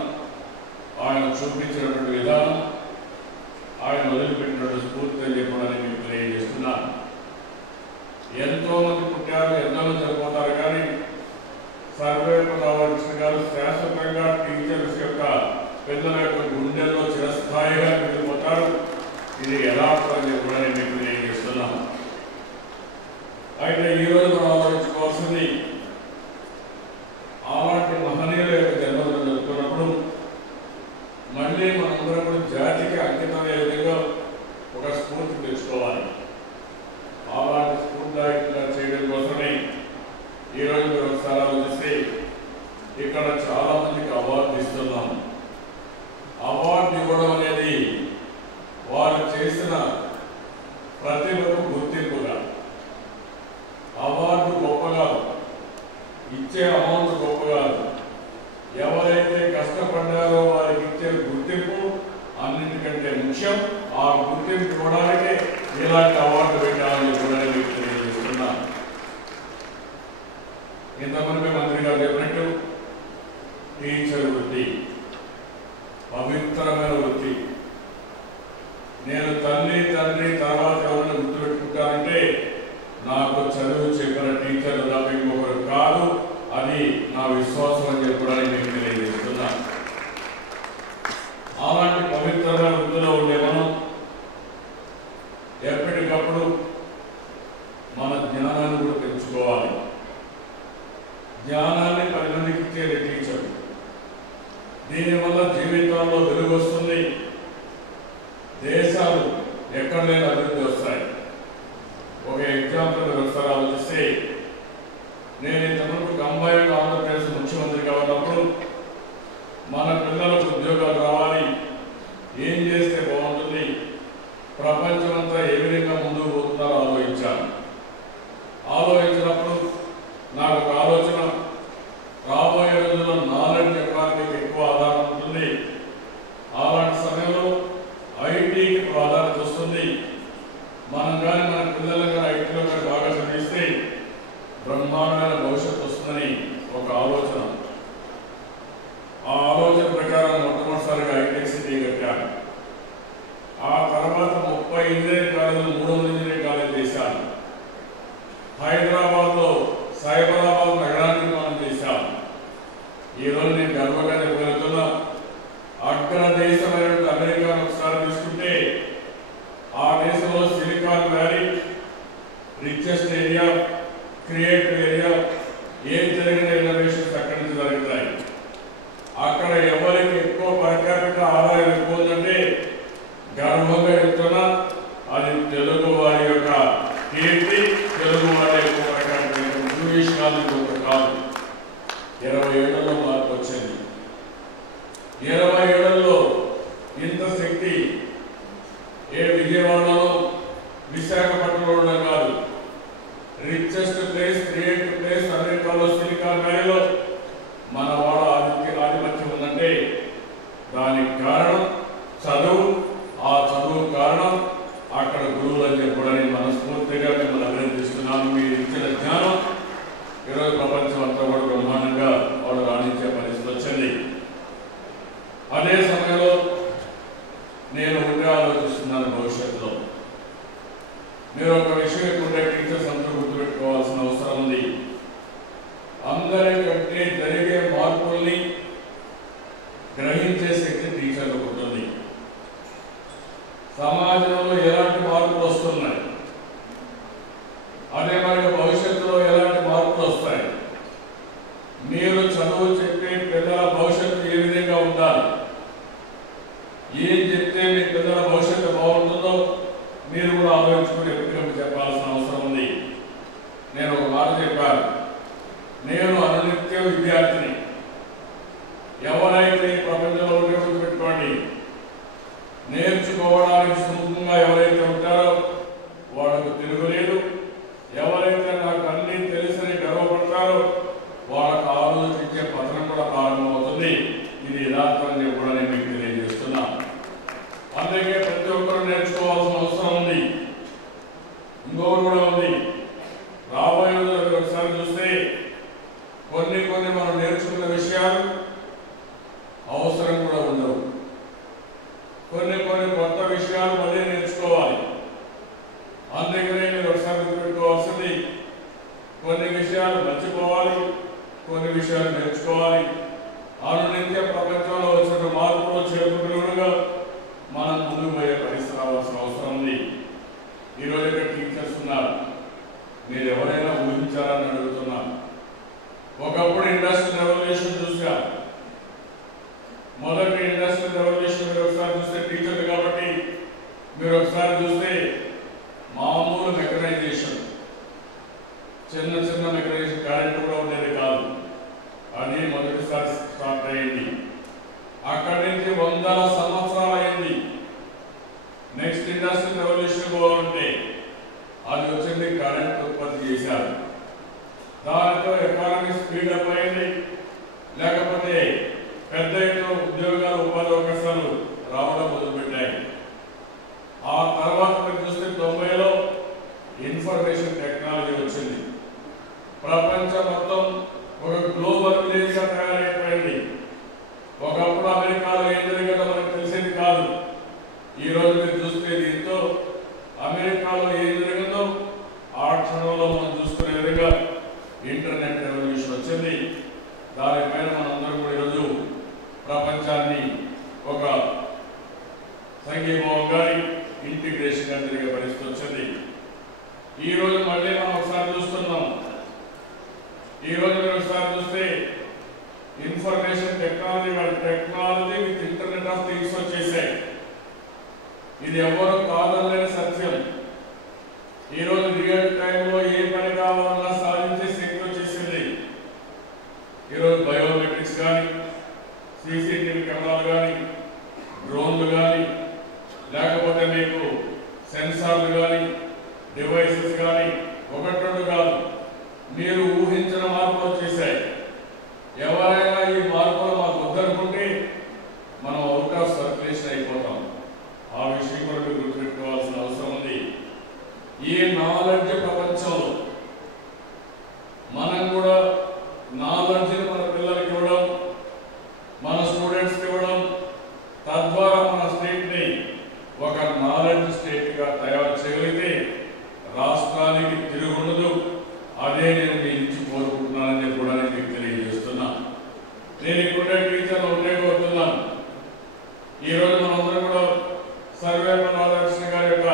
ఆయన చూపించినటువంటి విధానం, ఆయన వదిలిపెట్టినటువంటి స్ఫూర్తి అని చెప్పడానికి మీకు తెలియజేస్తున్నాను. ఎంతో మంది పుట్టారు, ఎంతో మంది చనిపోతారు, కానీ సర్వేపల్లి రాధాకృష్ణ గారు శాశ్వతంగా టీచర్స్ యొక్క పిల్లల యొక్క గుండెల్లో చిరస్థాయిగా మిగిలిపోతారు. ఇది యథార్థం చెప్పడానికి మీకు తెలియజేస్తున్నాను. అయితే ఈరోజు మనం ఆలోచించుకోవాల్సింది, అలాంటి మహనీయుల యొక్క జన్మదినం జరుపుకున్నప్పుడు మళ్ళీ మనందరం కూడా జాతికి అంకితమయ్యే విధంగా ఒక స్ఫూర్తి తెచ్చుకోవాలి. అలాంటి స్ఫూర్తిదాయకంగా చేయడం కోసమే ఈరోజు మీరు ఒకసారి ఆలోచిస్తే ఇక్కడ చాలా మందికి అవార్డు ఇస్తున్నాం. అవార్డు ఇవ్వడం అనేది వారు చేసిన ప్రతిభకు గుర్తింపుగా, అవార్డు గొప్పగా, ఇచ్చే అమౌంట్ గొప్పగా, ఎవరైతే కష్టపడ్డారో వారికి ఇచ్చే గుర్తింపు అన్నింటికంటే ముఖ్యం. ఆ గుర్తింపు ఇవ్వడానికే ఇలాంటి అవార్డు పెట్టాలని కూడా మీకు తెలియజేస్తున్నా. ఇంతమంది మంత్రి గారు చెప్పినట్టు టీచర్ వృత్తి పవిత్రమైన వృత్తి. నేను తండ్రి తర్వాత ఎవరిని గుర్తుపెట్టుకుంటానంటే నాకు చదువు చెప్పిన టీచర్లు తప్ప ఇంకొకరు కాదు, అది నా విశ్వాసం అని చెప్పడానికి మీకు తెలియజేస్తున్నా. అలాంటి పవిత్రమైన వృత్తిలో ఉండే మనం ఎప్పటికప్పుడు మన జ్ఞానాన్ని కూడా పెంచుకోవాలి. జ్ఞానాన్ని 10 మందికి ఇచ్చేది టీచర్. దీనివల్ల జీవితాల్లో వెలుగు వస్తుంది, దేశాలు ఎక్కడ లేని అభివృద్ధి వస్తాయి. ఒక ఎగ్జాంపుల్ మీరు ఒకసారి ఆలోచిస్తే, నేను ఇంతవరకు కంబైన్డ్ ఆంధ్రప్రదేశ్ ముఖ్యమంత్రిగా ఉన్నప్పుడు మన పిల్లలకు ఉద్యోగాలు రావాలి, ఏం చేస్తే బాగుంటుంది, ప్రపంచమంతా ఏ విధంగా ముందుకు పోతున్నారో ఆలోచించినప్పుడు నాకు ఒక ఆలోచన, రాబోయే రోజుల్లో నాలెడ్జ్ ఎకానమీకి ఎక్కువ ఆధారం ఉంటుంది. అలాంటి సమయంలో ఐటీకి ప్రాధాన్యత వస్తుంది. మనం కానీ మన పిల్లలు కానీ ఐటీలో కానీ బాగా చదివిస్తే బ్రహ్మాండమైన భవిష్యత్తు వస్తుందని ఒక ఆలోచన. ఆ ఆలోచన ప్రకారం మొట్టమొదటిసారిగా హైటెక్ సిటీ కట్టాను. ఆ తర్వాత 30 ఇంజనీరింగ్ కాలేజీలు 300 ఇంజనీరింగ్ కాలేజీ చేశాను. హైదరాబాద్లో సైబరాబాద్ నగరాన్ని మనం చేశాం. ఈరోజు నేను గర్వంగా చెప్పగలుగుతున్నా, అగ్రదేశమైన అమెరికాను ఒకసారి తీసుకుంటే ఆ దేశంలో silicon valley richest area, creative area, ఏం జరిగిన ఇన్నోవేషన్స్ అక్కడి నుంచి జరుగుతాయి. అక్కడ ఎవరికి ఎక్కువ పర్ క్యాపిటల్ ఆదాయం ఎక్కువ ఉందంటే గర్వంగా చెప్తున్నా, అది తెలుగు వారి యొక్క కీర్తి, తెలుగు వారి ఎక్కువ పర్ క్యాపిటల్ జూయిష్ కాదు, కాదు. 20 ఏళ్లలో మార్పు వచ్చింది. 20 ఏళ్లలో ఇంత శక్తి ఏ విజయవాడలో విశాఖపట్నంలో ఉండడం కాదు, రిచెస్ట్ ప్లేస్, క్రియేటివ్ ప్లేస్ అమెరికాలో సిలికాన్ వ్యాలీలో మన వాడ ఆధిపత్యం ఉందంటే దానికి కారణం చదువు. ఆ చదువు కారణం అక్కడ గురువులు అని చెప్పడానికి మనస్ఫూర్తిగా మిమ్మల్ని అభినందిస్తున్నాను. మీరు ఇచ్చిన జ్ఞానం ఈరోజు ప్రపంచం అంతా కూడా బ్రహ్మాండంగా వాళ్ళు రాణించే పరిస్థితి వచ్చింది. అదే సమయంలో నేను ఉండే ఆలోచిస్తున్నాను, భవిష్యత్తులో మీరు ఒక విషయం ఎక్కువ టీచర్స్ అందరూ గుర్తుపెట్టుకోవాల్సిన అవసరం ఉంది. అందరికంటే జరిగే మార్పుల్ని గ్రహించే శక్తి టీచర్లకు ఉంటుంది. సమాజంలో ఎలాంటి మార్పులు వస్తున్నాయి, అదే మరి భవిష్యత్తులో ఎలాంటి మార్పులు వస్తాయి, మీరు చదువు చెప్పే పిల్లల భవిష్యత్తు ఏ విధంగా ఉండాలి, ఏం చెప్తే మీ పిల్లల భవిష్యత్తు బాగుంటుందో మీరు కూడా ఆలోచించుకుని ఎప్పటికప్పుడు చెప్పాల్సిన అవసరం ఉంది. నేను ఒక మాట చెప్పాను, నేను అనునిత్య విద్యార్థిని. ఎవరైతే ప్రపంచంలో గుర్తుపెట్టుకోండి, నేర్చుకోవడానికి సుముఖంగా ఎవరైతే ఉంటారో వాళ్ళకు తిరుగులేదు. ఎవరైతే నాకు అన్ని తెలుసని గర్వపడతారో వాళ్ళకు ఆలోచించే పత్రం కూడా ప్రారంభమవుతుంది. ఇది యథార్థంగా కూడా నేను మీకు తెలియజేస్తున్నా. అందుకే ప్రతి ఒక్కరూ నేర్చుకోవాల్సిన అవసరం ఉంది. ఇంకొకటి కూడా ఉంది, రాబోయే రోజుల్లో ఒకసారి చూస్తే కొన్ని మనం నేర్చుకున్న విషయాలు అవసరం కూడా ఉండవు. కొన్ని కొత్త విషయాలు మళ్ళీ నేర్చుకోవాలి. అందుకనే మీరు ఒకసారి గుర్తుపెట్టుకోవాల్సింది, కొన్ని విషయాలు మర్చిపోవాలి, కొన్ని విషయాలు నేర్చుకోవాలి. అనునిత్య ప్రపంచంలో వచ్చిన మార్పులు చేరుకునేగా మనం ముందుకు పోయే పరిస్థితి రావాల్సిన అవసరం ఉంది. ఈరోజు ఇక్కడ టీచర్స్ ఉన్నారు, మీరు ఎవరైనా ఊహించారని అడుగుతున్నారు. ఒకప్పుడు ఇండస్ట్రియల్ రెవల్యూషన్ చూసాం. మొదటి ఇండస్ట్రియల్ రెవల్యూషన్ మీరు ఒకసారి చూస్తే టీచర్లు కాబట్టి మీరు ఒకసారి చూస్తే మామూలు మెకనైజేషన్, చిన్న మెకనైజేషన్, కరెంట్ కూడా ఉండేది కాదు. అది మొదటిసారి స్టార్ట్ అయింది. అక్కడి నుంచి 100 సంవత్సరాలు అయింది. నెక్స్ట్ ఇండస్ట్రియల్ రెవల్యూషన్ పోవాలంటే అది వచ్చింది, కరెంట్ ఉత్పత్తి చేశారు. దాంతో ఎకానమీ స్పీడప్ అయింది. లేకపోతే పెద్ద ఎత్తున ఉద్యోగాలు, ఉపాధి అవకాశాలు రావడం మొదలుపెట్టాయి. ఆ తర్వాత మీరు చూస్తే 90లో ఇన్ఫర్మేషన్ టెక్నాలజీ వచ్చింది. ప్రపంచం మొత్తం ఒక గ్లోబల్ విలేజ్ గా తయారైపోయింది. ఒకప్పుడు అమెరికాలో ఏం జరిగిందో మనకు తెలిసేది కాదు. ఈ రోజు మీరు చూస్తే దీంతో అమెరికాలో ఏం జరిగిందో ఆ క్షణంలో మనం చూసుకునే విధంగా ఇంటర్నెట్ రెవల్యూషన్ వచ్చింది. దానిపైన మనందరం కూడా ఈరోజు ప్రపంచాన్ని ఒక సంఘీభావం కానీ ఇంటిగ్రేషన్ గా జరిగే పరిస్థితి వచ్చింది. ఈ రోజు మళ్ళీ మనం ఒకసారి చూస్తున్నాం. ఈ రోజు మీరు ఒకసారి చూస్తే information technology with internet of things వచ్చేసాయి. ఇది ఎవరు కాదనలేని సత్యం. ఈరోజు రియల్ టైంలో ఏ పని కావాలన్నా సాధించే శక్తి వచ్చేసింది. ఈరోజు బయోమెట్రిక్స్ కానీ, సీసీటీవీ కెమెరాలు కానీ, డ్రోన్లు కానీ, లేకపోతే మీకు సెన్సార్లు కానీ, డివైసెస్ కానీ ఒకటి రెండు కాదు, మీరు ఊహించిన మార్పులు వచ్చేసాయి. ఎవరైనా ఈ మార్పులు మాకు వద్దనుకుంటే మనం అవుట్ ఆఫ్ సర్క్యులేషన్ అయిపోతాం. ఆ విషయం కూడా మీరు గుర్తుపెట్టుకోవాల్సిన అవసరం ఉంది. ఈ నాలెడ్జ్ ప్రపంచంలో మనం కూడా నాలెడ్జ్ని మన పిల్లలకి ఇవ్వడం, మన స్టూడెంట్స్కి ఇవ్వడం, తద్వారా మన స్టేట్ని ఒక నాలెడ్జ్ స్టేట్గా తయారు చేయగలిగితే రాష్ట్రానికి తిరుగుండదు. అదే నేను మీ నుంచి కోరుకుంటున్నానని కూడా నేను మీకు తెలియజేస్తున్నా. నేను ఇప్పుడే టీచర్లు ఉండే కోరుతున్నాను. ఈరోజు మనందరం కూడా సర్వేపల్లి రాధాకృష్ణ గారి యొక్క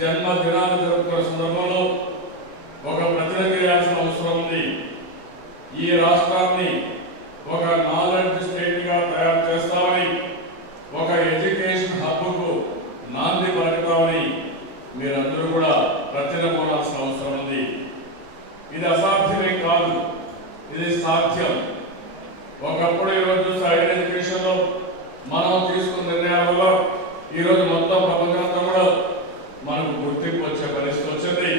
జన్మదినాన్ని జరుపుకున్న సందర్భంలో ఒక ప్రతిజ్ఞ చేయాల్సిన అవసరం ఉంది. ఈ రాష్ట్రాన్ని ఒక నాలెడ్జ్ స్టేట్గా తయారు చేస్తామని, ఒక ఎడ్యుకేషన్ హబ్కు నాంది పలుకుతామని మీరందరూ కూడా ప్రతిజ్ఞ కోరాల్సిన అవసరం ఉంది. ఇది అసాధ్యమే కాదు, ఇది సాధ్యం. ఒకప్పుడు ఈరోజు హైయర్ ఎడ్యుకేషన్లో మనం తీసుకున్న నిర్ణయాల వల్ల ఈరోజు మొత్తం ప్రపంచంతో కూడా మనకు గుర్తింపు వచ్చే పరిస్థితి వచ్చింది.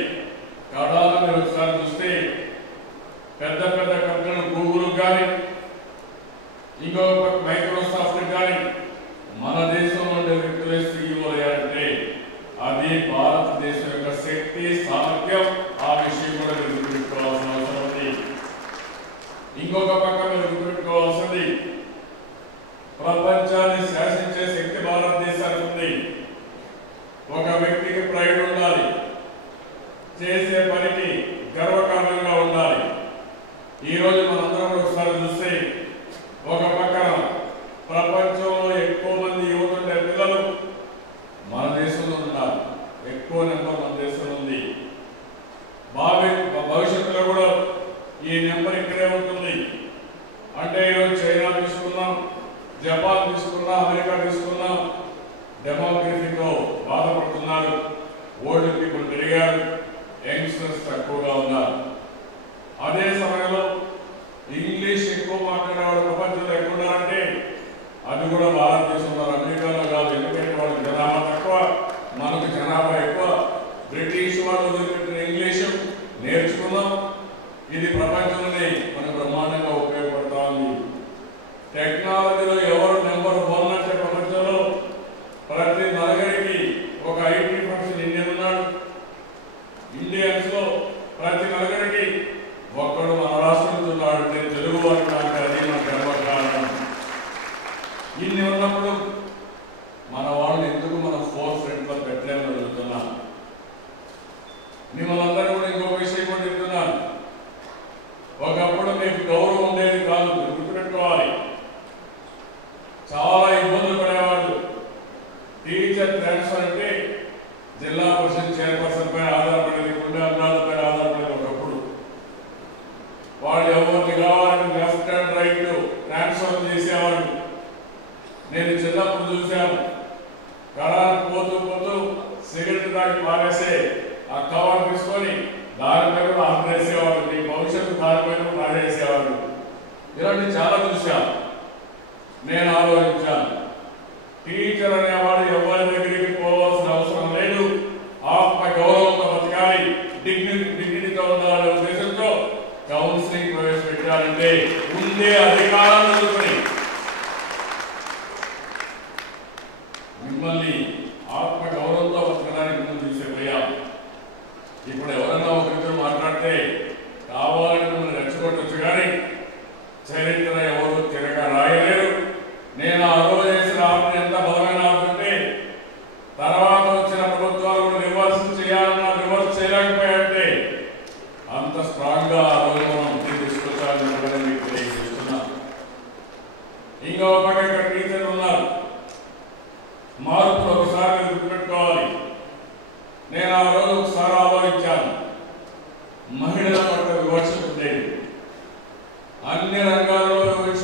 కడాలను మీరు ఒకసారి చూస్తే పెద్ద పెద్ద కంపెనీలు గూగుల్ కానీ, ఇంకొక మైక్రోసాఫ్ట్ కానీ మన దేశంలో ఉండే వ్యక్తులే సీఈఓ అయ్యారంటే అది భారతదేశం యొక్క శక్తి, సామర్థ్యం. ఆ విషయం కూడా మీరు గుర్తుపెట్టుకోవాల్సిన అవసరం ఉంది. ఇంకొక పక్క మీరు గుర్తుపెట్టుకోవాల్సింది, ప్రపంచాన్ని శాసించే శక్తి భారతదేశానికి ఉంది. ఒక వ్యక్తికి ప్రైడ్ ఉండాలి, చేసే పనికి గర్వకారణంగా ఉండాలి. ఈరోజు మనందరం ఒకసారి చూస్తే ఒక పక్కన ప్రపంచంలో ఎక్కువ మంది యువత ఉండే పిల్లలు మన దేశంలో ఉన్నారు. ఎక్కువ నెంబర్ మన దేశంలో ఉంది. భవిష్యత్తులో కూడా ఈ నెంబర్ ఇక్కడే ఉంటుంది. అంటే ఈరోజు చైనా తీసుకున్నాం, జపాన్ తీసుకున్నాం, అమెరికా తీసుకున్నాం, డెమోగ్రఫీతో బాధపడుతున్నారు. ఓల్డ్ పీపుల్ పెరిగారు, యంగ్స్టర్స్ తక్కువగా ఉన్నారు. అదే సమయంలో ఇంగ్లీష్ ఎక్కువ మాట్లాడేవాడు ప్రపంచంలో ఎక్కువ ఉన్నారంటే అది కూడా భారతదేశంలో, అమెరికాలో కాదు. ఎందుకంటే వాళ్ళకి జనాభా తక్కువ, మనకు జనాభా ఎక్కువ. బ్రిటిష్ వాళ్ళు వదిలిపెట్టిన ఇంగ్లీషు నేర్చుకున్నాం. ఇది ప్రపంచంలోనే మనకు బ్రహ్మాండంగా ఉపయోగపడతా ఉంది. టెక్నాలజీలో ఎవరు నెంబర్ 1 అంటే ప్రపంచంలో ప్రతి నలుగురికి ఒక ఐటీ ప్రొఫెషన్ ఇండియన్ ఉన్నాడు. ఇండియన్స్ లో ప్రతి నలుగురికి ఒక్కడు మన రాష్ట్రం నుంచి ఉన్నాడు. అంటే తెలుగు వారికి అంటే అది మన గర్వకారణం. ఇన్ని ఉన్నప్పుడు మన వాళ్ళు ఎందుకు మన ఫోర్స్ రెంట్లో పెట్టలేమని అడుగుతున్నా. మిమ్మల్ని అందరూ కూడా ఇంకొక విషయం కూడా చెప్తున్నాను. ఒకప్పుడు మీకు గౌరవం ఉండేది కాదు, గుర్తుపెట్టుకోవాలి. చాలా ఇబ్బందులు పడేవాళ్ళు. టీచర్ ట్రాన్స్ఫర్ అంటే జిల్లా పరిషత్ చైర్పర్సన్ పై ఆధారపడేది, గుండె అన్నాలపై ఆధారపడేది. ఒకప్పుడు వాళ్ళు ఎవరిని కావాలని లెఫ్ట్ అండ్ రైట్ ట్రాన్స్ఫర్ చేసేవాళ్ళు. నేను చిన్నప్పుడు చూశాను. కళానికి పోతూ పోతూ సిగరెట్ తాగి పారేసే ఆ కవర్ తీసుకొని దానిపై కూడా ఆపరేసేవాడు. మీ భవిష్యత్తు దానిపై కూడా ఆడేసేవాడు. ఇలాంటి చాలా చూశాను. నేను ఆలోచించాను, టీచర్ అనేవాడు ఎవరి దగ్గరికి పోవాల్సిన అవసరం లేదు. ఆత్మ గౌరవంతో బతకాలి, డిగ్నిటీతో ఉండాలనే ఉద్దేశంతో కౌన్సిలింగ్ ప్రవేశపెట్టాలంటే ఉండే అధికారాన్ని చూసుకుని మిమ్మల్ని ఆత్మ గౌరవంతో బతకడానికి ముందు తీసుకుపోయాం. ఇప్పుడు ఎవరైనా ఒకరిద్దరు మాట్లాడితే కావాలని మిమ్మల్ని రెచ్చగొట్టచ్చు, కానీ చరిత్ర ఎవరు తిరగ రాయలేరు. నేను ఆ రోజు చేసిన ఆత్మ ఎంత బలమైన ఆత్మంటే తర్వాత వచ్చిన ప్రభుత్వాలు రివర్స్ చేయాలన్నా రివర్స్ చేయలేకపోయాయంటే అంత స్ట్రాంగ్ గా ఆ రోజు మనం తీసుకొచ్చాలని మీకు తెలియజేస్తున్నా. ఇంకో పక్క ఇక్కడ టీచర్లు ఉన్నారు. మార్పులు ఒకసారి మీరు గుర్తుపెట్టుకోవాలి. నేను ఆ రోజు ఒకసారి ఆలోచించాను, మహిళల పట్ల వివక్ష ఉండేది. అన్ని రంగాల్లో వివక్ష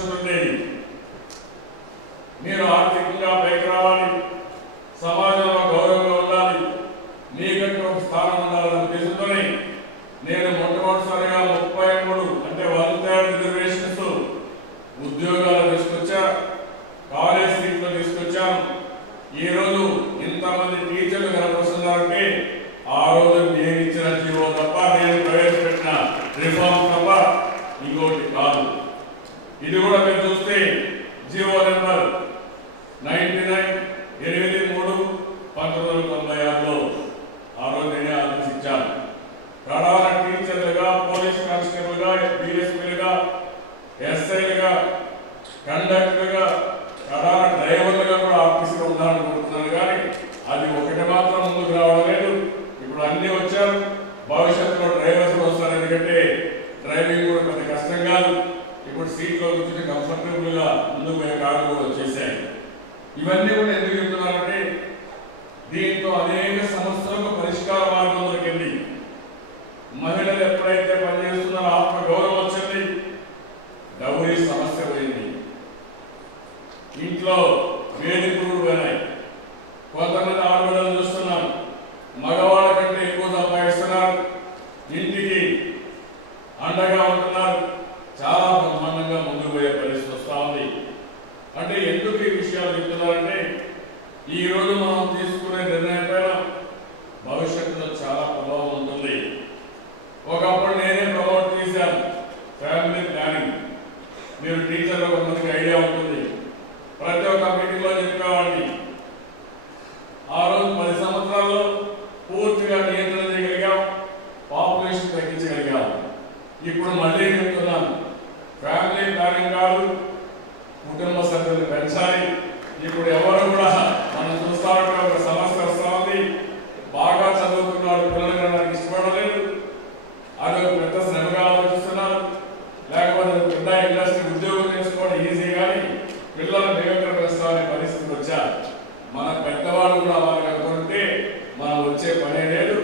ఇంకోటి కాదు. ఇది కూడా మీరు చూస్తే జీవో నెంబర్ 99/83/1996లో ఆ రోజు నేనే ఆదేశించాను. కడాన టీచర్లుగా, పోలీస్ కానిస్టేబుల్గా, డిఎస్పీలుగా, ఎస్ఐలుగా, కండక్టర్లుగా, కడాన డ్రైవర్లుగా కూడా ఆఫీసులో ఉండాలనుకుంటున్నాను. కానీ అది ఒకటి మాత్రం ముందుకు రావడం లేదు. ఇప్పుడు అన్ని వచ్చారు. భవిష్యత్తులో డ్రైవర్స్ వస్తారు. ఎందుకంటే డ్రైవింగ్ కూడా పెద్ద కష్టం కాదు. ఇప్పుడు సీట్లో కూర్చుని కంఫర్టబుల్గా ముందుకు పోయే కార్లు కూడా వచ్చేసాయి. ఇవన్నీ కూడా ఎందుకు చెప్తున్నారంటే దీంతో అనేక సమస్యలకు పరిష్కార మార్గం దొరికింది. మహిళలు ఎప్పుడైతే పనిచేస్తున్నారో ఆత్మగౌరవం వచ్చింది. డౌరీ సమస్య పోయింది. ఇంట్లో వేదికలు పోయినాయి. కొంతమంది ఆడపిల్లలు చూస్తున్నాం, మగవాళ్ళ కంటే ఎక్కువ సంపాదిస్తున్నారు, ఇంటికి అండగా ఉంటున్నారు, చాలా బ్రహ్మాండంగా ముందుకు పోయే పరిస్థితి వస్తూ ఉంది. అంటే ఎందుకు ఈ విషయాలు చెప్తున్నారంటే ఈ రోజు మనం తీసుకునే నిర్ణయం పైన భవిష్యత్తులో చాలా ప్రభావం ఉంటుంది. ఒకప్పుడు నేనే ప్రమోట్ చేశాను ఫ్యామిలీ ప్లానింగ్. మీరు టీచర్లో కొంతమందికి ఐడియా ఉంటుంది. ప్రతి ఒక్క మీటింగ్లో చెప్పేవాడిని. ఆ రోజు 10 సంవత్సరాల్లో పూర్తిగా నియంత్రణ చేయగలిగాం, పాపులేషన్ తగ్గించగలిగాం. ఇప్పుడు మళ్ళీ చెప్తున్నాను, ఫ్యామిలీ ప్లానింగ్ కాదు, కుటుంబ సభ్యులు పెంచాలి. ఇప్పుడు ఎవరు కూడా మనం చూస్తా ఉంటే ఒక సమస్య వస్తూ ఉంది. బాగా చదువుకున్నాడు, పిల్లలు కనడానికి ఇష్టపడలేదు, అది ఒక పెద్ద శ్రమగా ఆలోచిస్తున్నారు. లేకపోతే పెద్ద ఇండస్ట్రీ ఉద్యోగం చేసుకోవడం ఈజీ, కానీ పిల్లలు నియోజకవర్గం పెంచాలనే పరిస్థితి వచ్చారు. మన పెద్దవాళ్ళు కూడా వాళ్ళకి అనుకుంటే మనం వచ్చే పనే లేదు.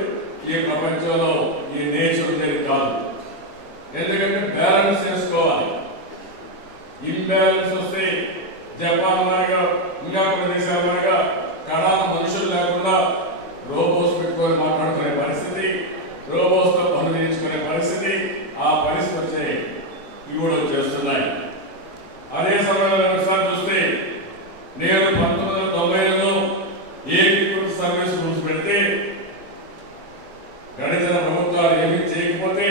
ఈ ప్రపంచంలో ఈ నేచర్ ఉండేది కాదు. ఎందుకంటే బ్యాలెన్స్ చేసుకోవాలి. ఇంబ్యాలెన్స్ వస్తే జపాన్ లాగా, ఇంకా కొన్ని దేశాల లాగా కడాన మనుషులు లేకుండా రోబోస్ పెట్టుకొని మాట్లాడుకునే పరిస్థితి, రోబోస్తో పనులు చేయించుకునే పరిస్థితి, ఆ పరిస్థితి వచ్చే ఇవి కూడా చేస్తున్నాయి. అదే సమయంలో ఒకసారి చూస్తే నేను 1990లో ఏకీకృత సర్వీస్ రూల్స్ పెడితే గడిచిన ప్రభుత్వాలు ఏమీ చేయకపోతే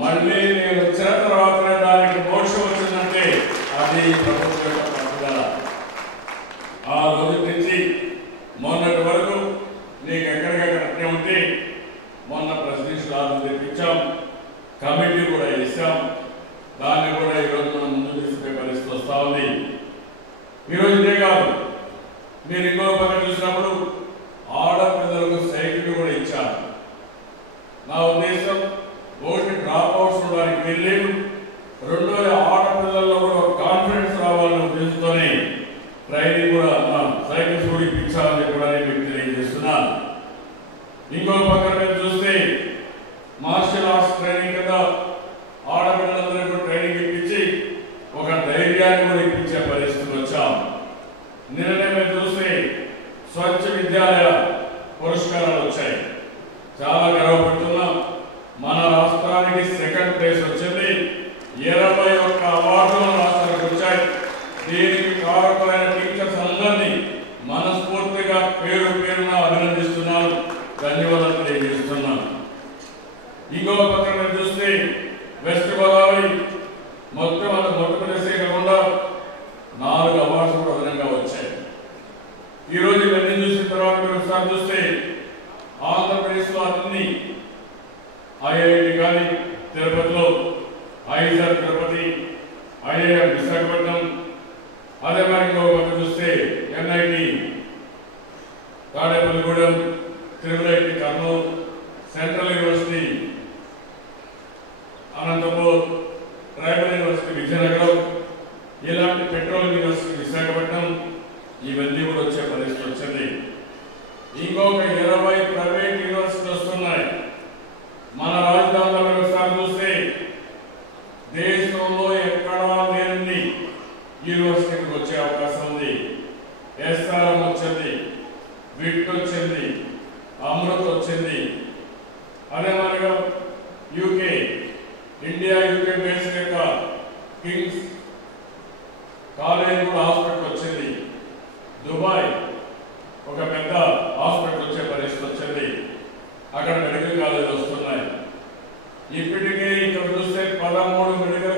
మళ్ళీ నేను వచ్చిన తర్వాత దానికి మోక్షం వచ్చిందంటే అది ప్రభుత్వం యొక్క పట్టుదల. ఆ రోజు నుంచి మొన్నటి వరకు నీకు ఎక్కడికక్కడ ఉంటే మొన్న ప్రెసిడెన్షియల్ ఆర్డర్ తెప్పించాం, కమిటీ కూడా వేసాం. దాన్ని కూడా ఈరోజు మనం ముందు తీసుకునే పరిస్థితి వస్తూ ఉంది. ఈరోజు ఇదే కాదు, మీరు ఇంకో పక్కన చూసినప్పుడు ఆడపిల్లలకు సైకిల్ కూడా ఇచ్చారు. నా ఉద్దేశం ఒకటి డ్రాప్ అవుట్స్ ఉండడానికి వీల్లేదు, రెండోది ఆడపిల్లల్లో కూడా కాన్ఫిడెన్స్ రావాలనే ఉద్దేశంతోనే ట్రైనింగ్ కూడా సైకిల్స్ కూడా ఇప్పించాలని చెప్పడానికి మీకు తెలియజేస్తున్నాను. ఇంకో పక్కన మీరు చూస్తే మార్షల్ ఆర్ట్స్ ట్రైనింగ్ కింద ఆడపిల్లలందరూ ట్రైనింగ్ ఇప్పించి ఒక ధైర్యాన్ని కూడా ఇప్పించే పరిస్థితికి వచ్చాం. నిన్ననే మీరు చూస్తే స్వచ్ఛ విద్యాలయ పురస్కారాలు వచ్చాయి. చాలా గర్వపడుతున్నాం. మన రాష్ట్రానికి సెకండ్ ప్లేస్ వచ్చింది. 21 అవార్డులు రాష్ట్రానికి వచ్చాయి. దీనికి కారకులైన టీచర్స్ అందరినీ మనస్ఫూర్తిగా పేరు పేరున అభినందిస్తున్నాను, ధన్యవాదాలు తెలియజేస్తున్నాను. ఇంకో పక్కన చూస్తే వెస్ట్ గోదావరి మొట్టమొదటి కాకుండా 4 అవార్డ్స్ కూడా అదనంగా వచ్చాయి. ఈరోజు ఇవన్నీ చూసిన తర్వాత మీరు ఒకసారి చూస్తే ఆంధ్రప్రదేశ్లో అన్ని ఐఐటి కానీ తిరుపతిలో, ఐజర్ తిరుపతి, ఐఐఎం విశాఖపట్నం, అదే మరి ఇంకో పక్క చూస్తే ఎన్ఐటి తాడేపల్లిగూడెం, తిరుమలైటి Kurnool, central university Anantapur, tribal university Vizianagaram, ఇలాంటి పెట్రోలియం యూనివర్సిటీ విశాఖపట్నం, ఇవన్నీ కూడా వచ్చే పరిస్థితి వచ్చింది. ఇంకొక 20 ప్రైవేట్ యూనివర్సిటీలు వస్తున్నాయి. మన రాజధానిలో ఒకసారి చూస్తే దేశంలో ఎక్కడా లేని యూనివర్సిటీకి వచ్చే అవకాశం ఉంది. ఎస్ఆర్ఎం వచ్చింది, విట్ వచ్చింది, అమృత్ వచ్చింది. అదే మరిగా యూకే, ఇండియా యూకే బేస్డ్ యొక్క కింగ్స్ కాలేజ్ కూడా హాస్పిటల్ వచ్చింది. దుబాయ్ ఒక పెద్ద హాస్పిటల్ వచ్చే పరిస్థితి వచ్చింది. అక్కడ మెడికల్ కాలేజ్ వస్తున్నాయి. ఇప్పటికే ఇక్కడ చూస్తే 13 మెడికల్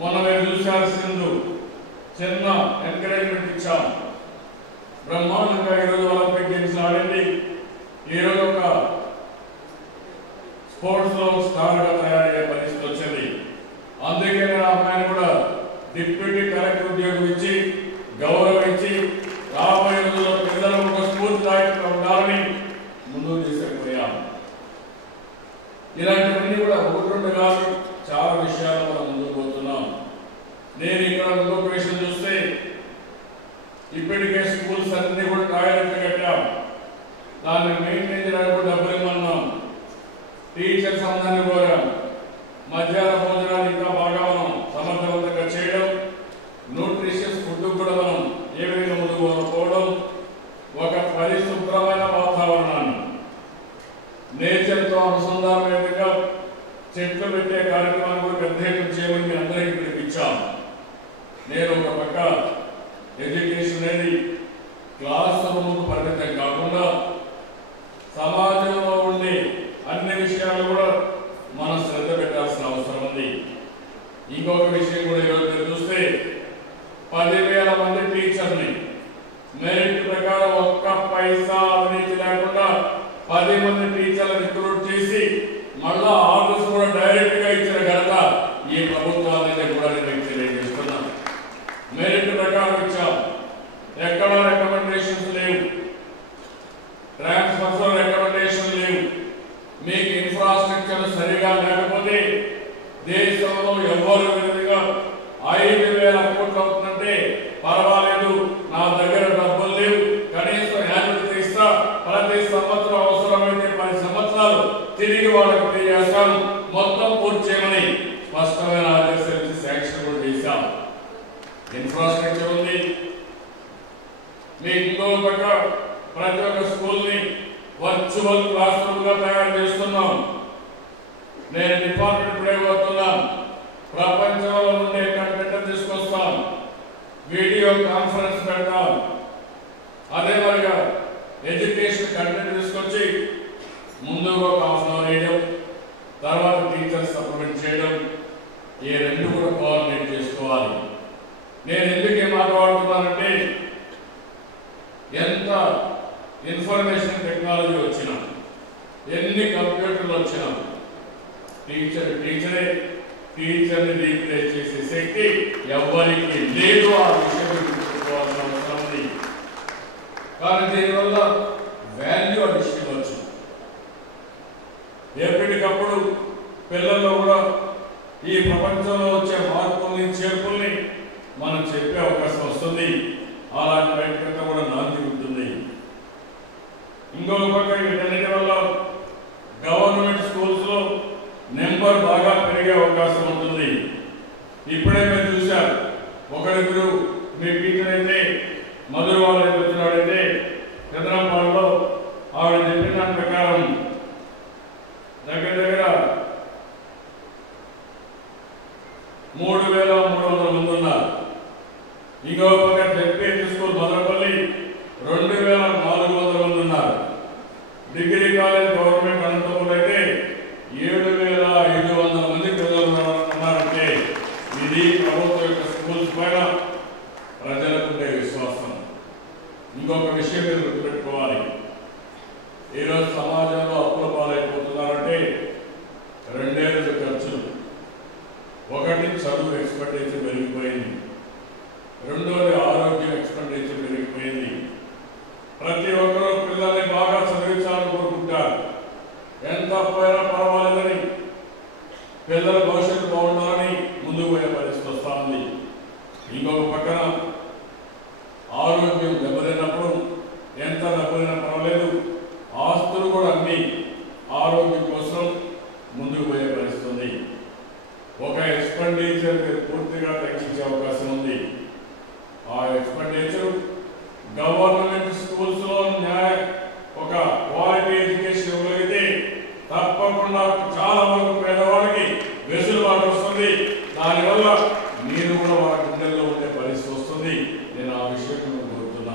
మొన్న మీరు చూసాల్సింది చిన్న ఎంకరేజ్మెంట్ ఇచ్చాం. బ్రహ్మాండంగా ఈరోజు ఒలింపిక్ గేమ్స్ ఆడింది. ఈరోజు ఒక స్పోర్ట్స్ లో స్టార్గా తయారయ్యే పరిస్థితి వచ్చింది. అందుకే నేను ఆ అమ్మాయిని కూడా డిప్యూటీ కలెక్టర్ ఉద్యోగం ఇచ్చి గౌరవించి రాబోయే రోజుల్లో పిల్లలు ఒక స్ఫూర్తిదాయకంగా ఉండాలని ముందుకు తీసుకుపోయాం. ఇలాంటివన్నీ కూడా ఒకటి రెండు కాదు, చాలా విషయాలు మనం ముందుకు పోతున్నాం. నేను ఇక్కడ ఇంకొక విషయం చూస్తే ఇప్పటికే స్కూల్స్ అన్ని కూడా టాయిలెట్లు కట్టాం. దాన్ని మెయింటైన్ చేయడానికి డబ్బులు ఇమ్మన్నాం. టీచర్స్ అందరినీ కోరాం. మధ్యాహ్న భోజనాలు ఇంకా బాగా మనం సమర్థవంతంగా చేయడం, న్యూట్రిషియస్ ఫుడ్ కూడా మనం ఏ విధంగా ముందుకు పోవడం, ఒక పరిశుభ్రమైన వాతావరణాన్ని నేచర్తో అనుసంధానమైనగా చెట్లు పెట్టే కార్యక్రమాన్ని కూడా పెద్ద ఎత్తున చేయమని మీ అందరికీ పిలిపించాం. నేను ఒక పక్క ఎడ్యుకేషన్ అనేది క్లాస్ రూమ్కు పరిమితం కాకుండా సమాజంలో ఉండే అన్ని విషయాలు కూడా మనం శ్రద్ధ పెట్టాల్సిన అవసరం ఉంది. ఇంకొక విషయం కూడా ఈరోజు మీరు చూస్తే 10,000 మంది టీచర్ని మెరిట్ ప్రకారం ఒక్క పైసా అవినీతి లేకుండా 10 మంది టీచర్లు రిక్రూట్ చేసి మళ్ళా ఆర్డర్స్ కూడా డైరెక్ట్ గా ఇచ్చిన ఘనత ఈ ప్రభుత్వాన్ని కూడా నేను తెలియజేస్తున్నాను. మెరిట్ ప్రకారం ఇచ్చాం. ఎక్కడ రికమెండేషన్స్ లేవు, ట్రాన్స్ఫర్స్ రికమెండేషన్ లేవు. మీకు ఇన్ఫ్రాస్ట్రక్చర్ సరిగా లేకపోతే దేశంలో ఎవరు విధంగా 5,000 కోట్లు అవుతుందంటే పర్వాలేదు, నా దగ్గర డబ్బులు లేవు, కనీసం యాన్యుటీ ఇస్తా, ప్రతి సంవత్సరం అవసరమైతే 10 సంవత్సరాలు తిరిగి వాళ్ళకి పే చేస్తాను, మొత్తం పూర్తి చేయమని స్పష్టమైన ఆదేశాలు ఇచ్చి శాంక్షన్ కూడా చేశాం. ఇన్ఫ్రాస్ట్రక్చర్ ఉంది. మీకు ఇంకో పక్క ప్రతి ఒక్క స్కూల్ని వర్చువల్ క్లాస్ రూమ్ గా తయారు చేస్తున్నాం. నేను డిపార్ట్మెంట్ ఇప్పుడే పోతున్నాం. ప్రపంచంలో ఉండే కంటెంట్ తీసుకొస్తాం, వీడియో కాన్ఫరెన్స్ పెడతాం. అదే మరిగా ఎడ్యుకేషన్ కంటెంట్ తీసుకొచ్చి ముందుగా ఒక హాఫ్ అన్ అవర్ వేయడం, తర్వాత టీచర్స్ సప్లిమెంట్ చేయడం, ఈ రెండు కూడా కోఆర్డినేట్ చేసుకోవాలి. నేను ఎందుకు మాట్లాడుతున్నానంటే ఎంత ఇన్ఫర్మేషన్ టెక్నాలజీ వచ్చినా, ఎన్ని కంప్యూటర్లు వచ్చినా టీచరే టీచర్ని రీప్లేస్ చేసే శక్తి ఎవరికి లేదు. ఆ విషయం గుర్తుకోవాల్సిన అవసరం ఉంది. కానీ దీనివల్ల వాల్యూ అడిషన్ వచ్చు. ఎప్పటికప్పుడు పిల్లల్లో కూడా ఈ ప్రపంచంలో వచ్చే మార్పుల్ని చేర్పుల్ని మనం చెప్పే అవకాశం వస్తుంది. అలాంటి బయటకంతా కూడా నాంది ఉంటుంది. ఇంకొక పక్క వీటన్నిటి వల్ల గవర్నమెంట్ స్కూల్స్ లో నెంబర్ బాగా పెరిగే అవకాశం ఉంటుంది. ఇప్పుడే మీరు చూశారు, ఒకరిద్దరు మీ టీచర్ అయితే మధురవాడ వచ్చినాడైతే చంద్రంపాడులో ఆవిడ చెప్పిన దాని ప్రకారం దగ్గర దగ్గర 3,300 మంది ఉన్నారు. ఇంకో పక్క జెడ్పీహెచ్ స్కూల్ మదనపల్లి 2,400 మంది ఉన్నారు. డిగ్రీ కాలేజ్ గవర్నమెంట్ అనంతపురం అయితే 7,500 మంది పిల్లలు ఉన్నారంటే ఇది ప్రభుత్వం యొక్క స్కూల్స్ పైన ప్రజలకు ఉండే విశ్వాసం. ఇంకొక విషయం మీరు గుర్తుపెట్టుకోవాలి, ఈరోజు సమాజంలో అప్పుల పాలైపోతున్నారంటే రెండే రెండు ఖర్చులు. ఒకటి చదువు ఎక్స్పెండిచర్ పెరిగిపోయింది, రెండోది ఆరోగ్యం ఎక్స్పెండిచర్ పెరిగిపోయింది. ప్రతి ఒక్కరూ పిల్లల్ని బాగా చదివించాలని కోరుకుంటారు. ఎంత పోయినా పర్వాలేదని, పిల్లల భవిష్యత్తు బాగుండాలని ముందుకు పోయే పరిస్థితి వస్తూ ఉంది. ఇంకొక పక్కన ఆరోగ్యం దెబ్బతిన్నప్పుడు ఎంత దెబ్బతిన్నా పర్వాలేదు, ఆస్తులు కూడా అమ్మి ఆరోగ్యం కోసం ముందుకు పోయే పరిస్థితి ఉంది. ఒక ఎక్స్పెండిచర్ పూర్తిగా తగ్గించే అవకాశం ఉంది. ఆ ఎక్స్పెండిచర్ గవర్నమెంట్ స్కూల్స్ లో ఒక క్వాలిటీ ఎడ్యుకేషన్ ఇవ్వగలిగితే తప్పకుండా చాలా వరకు పేదవాడికి వెసులుబాటు వస్తుంది. దానివల్ల మీరు కూడా వారి గుండెల్లో ఉండే పరిస్థితి వస్తుంది. నేను ఆ విషయం కోరుతున్నా.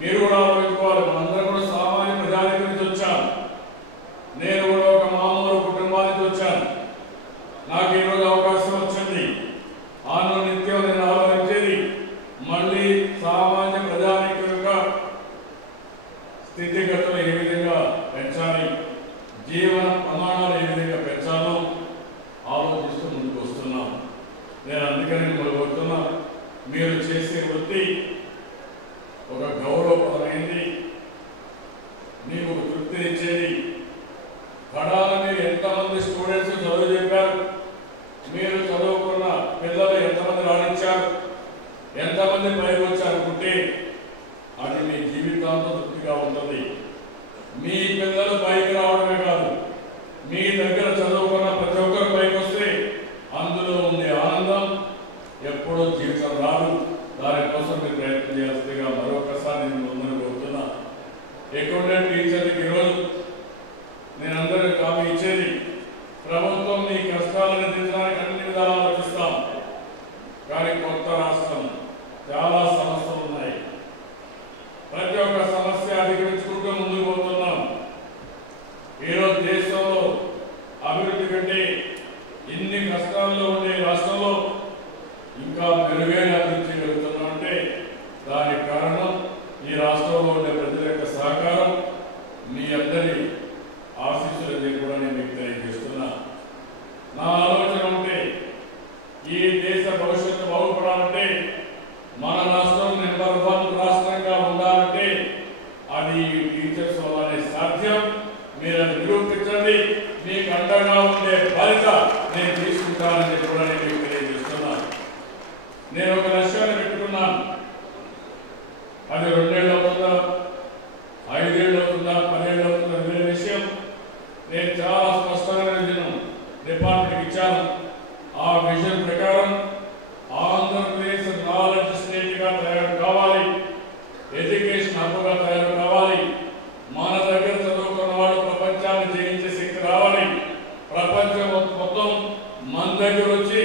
మీరు కూడా ఆలోచించుకోవాలి. మనందరం కూడా సామాన్య ప్రజానికి నుంచి వచ్చాను. నేను కూడా ఒక మామూలు కుటుంబానికి వచ్చాను. నాకు ఈరోజు అవకాశం వచ్చింది. నేను అందుకని మిమ్మల్ని కోరుతున్నా, మీరు చేసే వృత్తి ఒక గౌరవప్రదమైంది, మీకు ఒక తృప్తినిచ్చేది. కడాల మీరు ఎంతమంది స్టూడెంట్స్ చదువు చెప్పారు, మీరు చదువుకున్న పిల్లలు ఎంతమంది రాణించారు, ఎంతమంది పైకి వచ్చారనుకుంటే అది మీ జీవితాంతం తృప్తిగా ఉంటుంది. మీ పిల్లలు పైకి రావడమే కాదు, మీ దగ్గర చదువుకున్న ప్రతి ఒక్కరు పైకి వస్తే అందులో ఉండే ఆనందం ఎప్పుడూ జీవితం రాదు. దానికోసం మీరు ప్రయత్నం చేస్తుందిగా మరొకసారి నేను ముందుకు కోరుతున్నా. అకౌంటెంట్ టీచర్కి ఈరోజు నేను అందరికీ హామీ ఇచ్చేది, ప్రభుత్వం మీ కష్టాలను తీర్చడానికి అన్ని విధాలు ఆలోచిస్తాం. కానీ కొత్త రాష్ట్రం, చాలా సమస్యలు ఉన్నాయి. ప్రతి ఒక్క సమస్య అధిగమించుకుంటూ ముందుకు పోతున్నాం. ఈరోజు దేశంలో అభివృద్ధి కంటే ఇన్ని కష్టాల్లో ఉండే రాష్ట్రంలో ఇంకా మెరుగైన అభివృద్ధి జరుగుతున్నామంటే దానికి కారణం ఈ రాష్ట్రంలో ఉండే ప్రజల యొక్క సహకారం, మీ అందరి ఆశీస్సులు కూడా నేను మీకు తెలియజేస్తున్నా. నా ఆలోచన ఉంటే ఈ దేశ భవిష్యత్తు బాగుపడాలంటే, మన రాష్ట్రం నెంబర్ 1 రాష్ట్రంగా ఉండాలంటే అది టీచర్స్ వల్లనే సాధ్యం. మీరు అది నిరూపించండి. మీకు అండగా ఉండే బాధ్యత నేను తీసుకుంటానని కూడా నేను మీకు తెలియజేస్తున్నాను. నేను ఒక లక్ష్యాన్ని పెట్టుకున్నాను. అది 2 ఏళ్ళు అవుతుందా, 5 ఏళ్ళు అవుతుందా, 10 ఏళ్ళు అవుతుందా వేరే విషయం. నేను చాలా స్పష్టమైన విజన్ డిపార్ట్మెంట్కి ఇచ్చాను. ఆ విజన్ ప్రకారం ఆంధ్రప్రదేశ్ నాలెడ్జ్ స్టేట్ గా తయారు కావాలి, ఎడ్యుకేషన్ హబ్గా తయారు కావాలి. మన దగ్గర చదువుకున్న వాళ్ళు ప్రపంచాన్ని జయించే శక్తి రావాలి. ప్రపంచం మొత్తం మన దగ్గర వచ్చి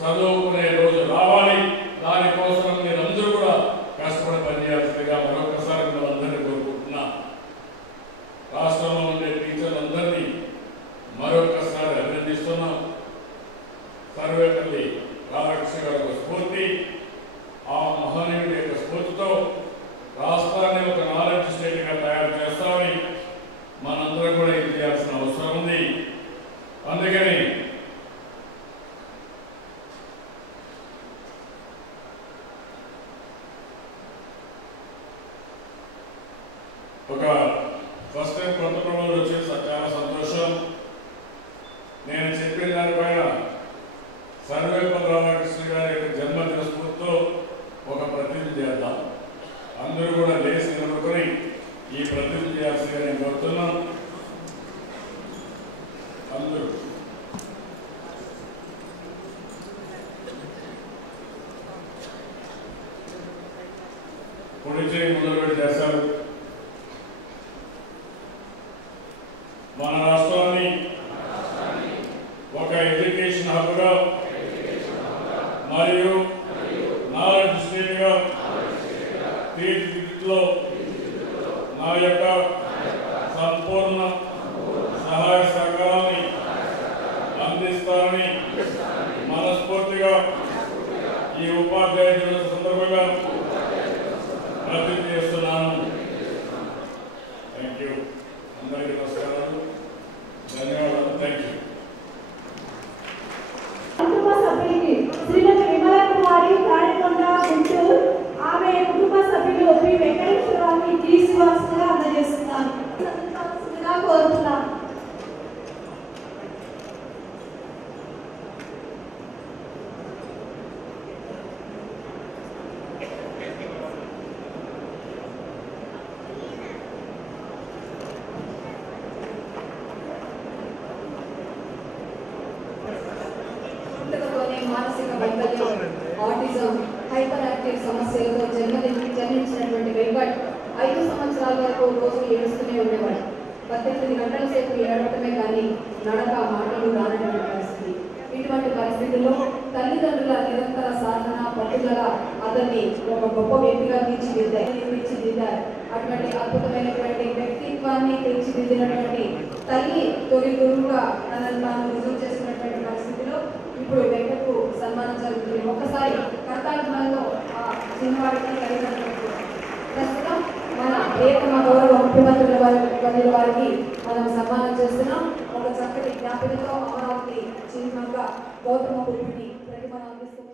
చదువుకునే రోజు రావాలి. దానికోసం మీరందరూ కూడా కష్టపడి పనిచేయాల్సిందిగా మరొకసారి మిమ్మల్ని కోరుకుంటున్నా. రాష్ట్రంలో ఉండే టీచర్లందరినీ మరొకసారి అభినందిస్తున్నాం. సర్వేపల్లి రాధాకృష్ణ గారి యొక్క స్ఫూర్తి, ఆ మహనీయుడి యొక్క స్ఫూర్తితో రాష్ట్రాన్ని ఒక నాలెడ్జ్ స్టేట్ గా తయారు చేస్తామని మనందరం కూడా ఇది చేయాల్సిన అవసరం ఉంది. అందుకని ఒక ఫస్ట్ టైం కొత్త ప్రభుత్వం వచ్చేసి చాలా సంతోషం. నేను చెప్పిన దానిపైన సర్వేపల్లి రాధాకృష్ణ గారి యొక్క జన్మదిన స్ఫూర్తితో ఒక ప్రతిజ్ఞ చేద్దాం. అందరూ కూడా లేచి నిలబడుకొని ఈ ప్రతిజ్ఞ చేయాల్సిందిగా నేను కోరుతున్నాను. అందరూ కుడి చేయి మొదలుపెట్టి చేశారు. మన రాష్ట్రాన్ని ఒక ఎడ్యుకేషన్ హబ్గా మరియు నాలెడ్జ్ స్టేట్గా తీర్చిదిద్దులో నా యొక్క సంపూర్ణ సహాయ సహకారాన్ని అందిస్తానని మనస్ఫూర్తిగా ఈ ఉపాధ్యాయ దినోత్సవ సందర్భంగా ప్రతిజ్ఞ చేస్తున్నాను. Thank you. అందరికీ నమస్కారాలు, ధన్యవాదాలు. Thank you. కుటుంబ సభ్యులకి శ్రీమతి విమలా కుమారి కారికొండ గుంటూరు, ఆమె కుటుంబ సభ్యులు పి వెంకటేశ్వరరావుని జీసీవాసుగా అందజేస్తున్నారు. కోరుతున్నాను. మానసిక వైకల్యం, ఆటిజం, హైపర్ యాక్టివ్ సమస్యలతో జన్మించినటువంటి వెంకట్ 5 సంవత్సరాల వరకు రోజు ఏడుస్తూనే ఉండేవాడు. 18 గంటల సేపు ఏడవటమే కానీ నడక మాటలు రానటువంటి పరిస్థితి. ఇటువంటి పరిస్థితుల్లో తల్లిదండ్రుల నిరంతర సాధన పట్టుదల అతన్ని ఒక గొప్ప వ్యక్తిగా తీర్చిదిద్దారు. అటువంటి అద్భుతమైనటువంటి వ్యక్తిత్వాన్ని తీర్చిదిద్దినటువంటి తల్లి తొలి గురువుగా తనను తాను రుజువు చేసినటువంటి పరిస్థితిలో ఇప్పుడు వెంకటకు సన్మానం జరుగుతుంది. ఒక్కసారి కర్తాళంలో ఆ సినిమాడికి కలిగినటువంటి ప్రస్తుతం మన ఏకమ గౌరవ ముఖ్యమంత్రుల వారికి మనం సన్మానం చేస్తున్నాం. ఒక చక్కటి జ్ఞాపకంతో అమరావతి చిహ్నంగా గౌతమ పురిని తీర్మానం అందిస్తూ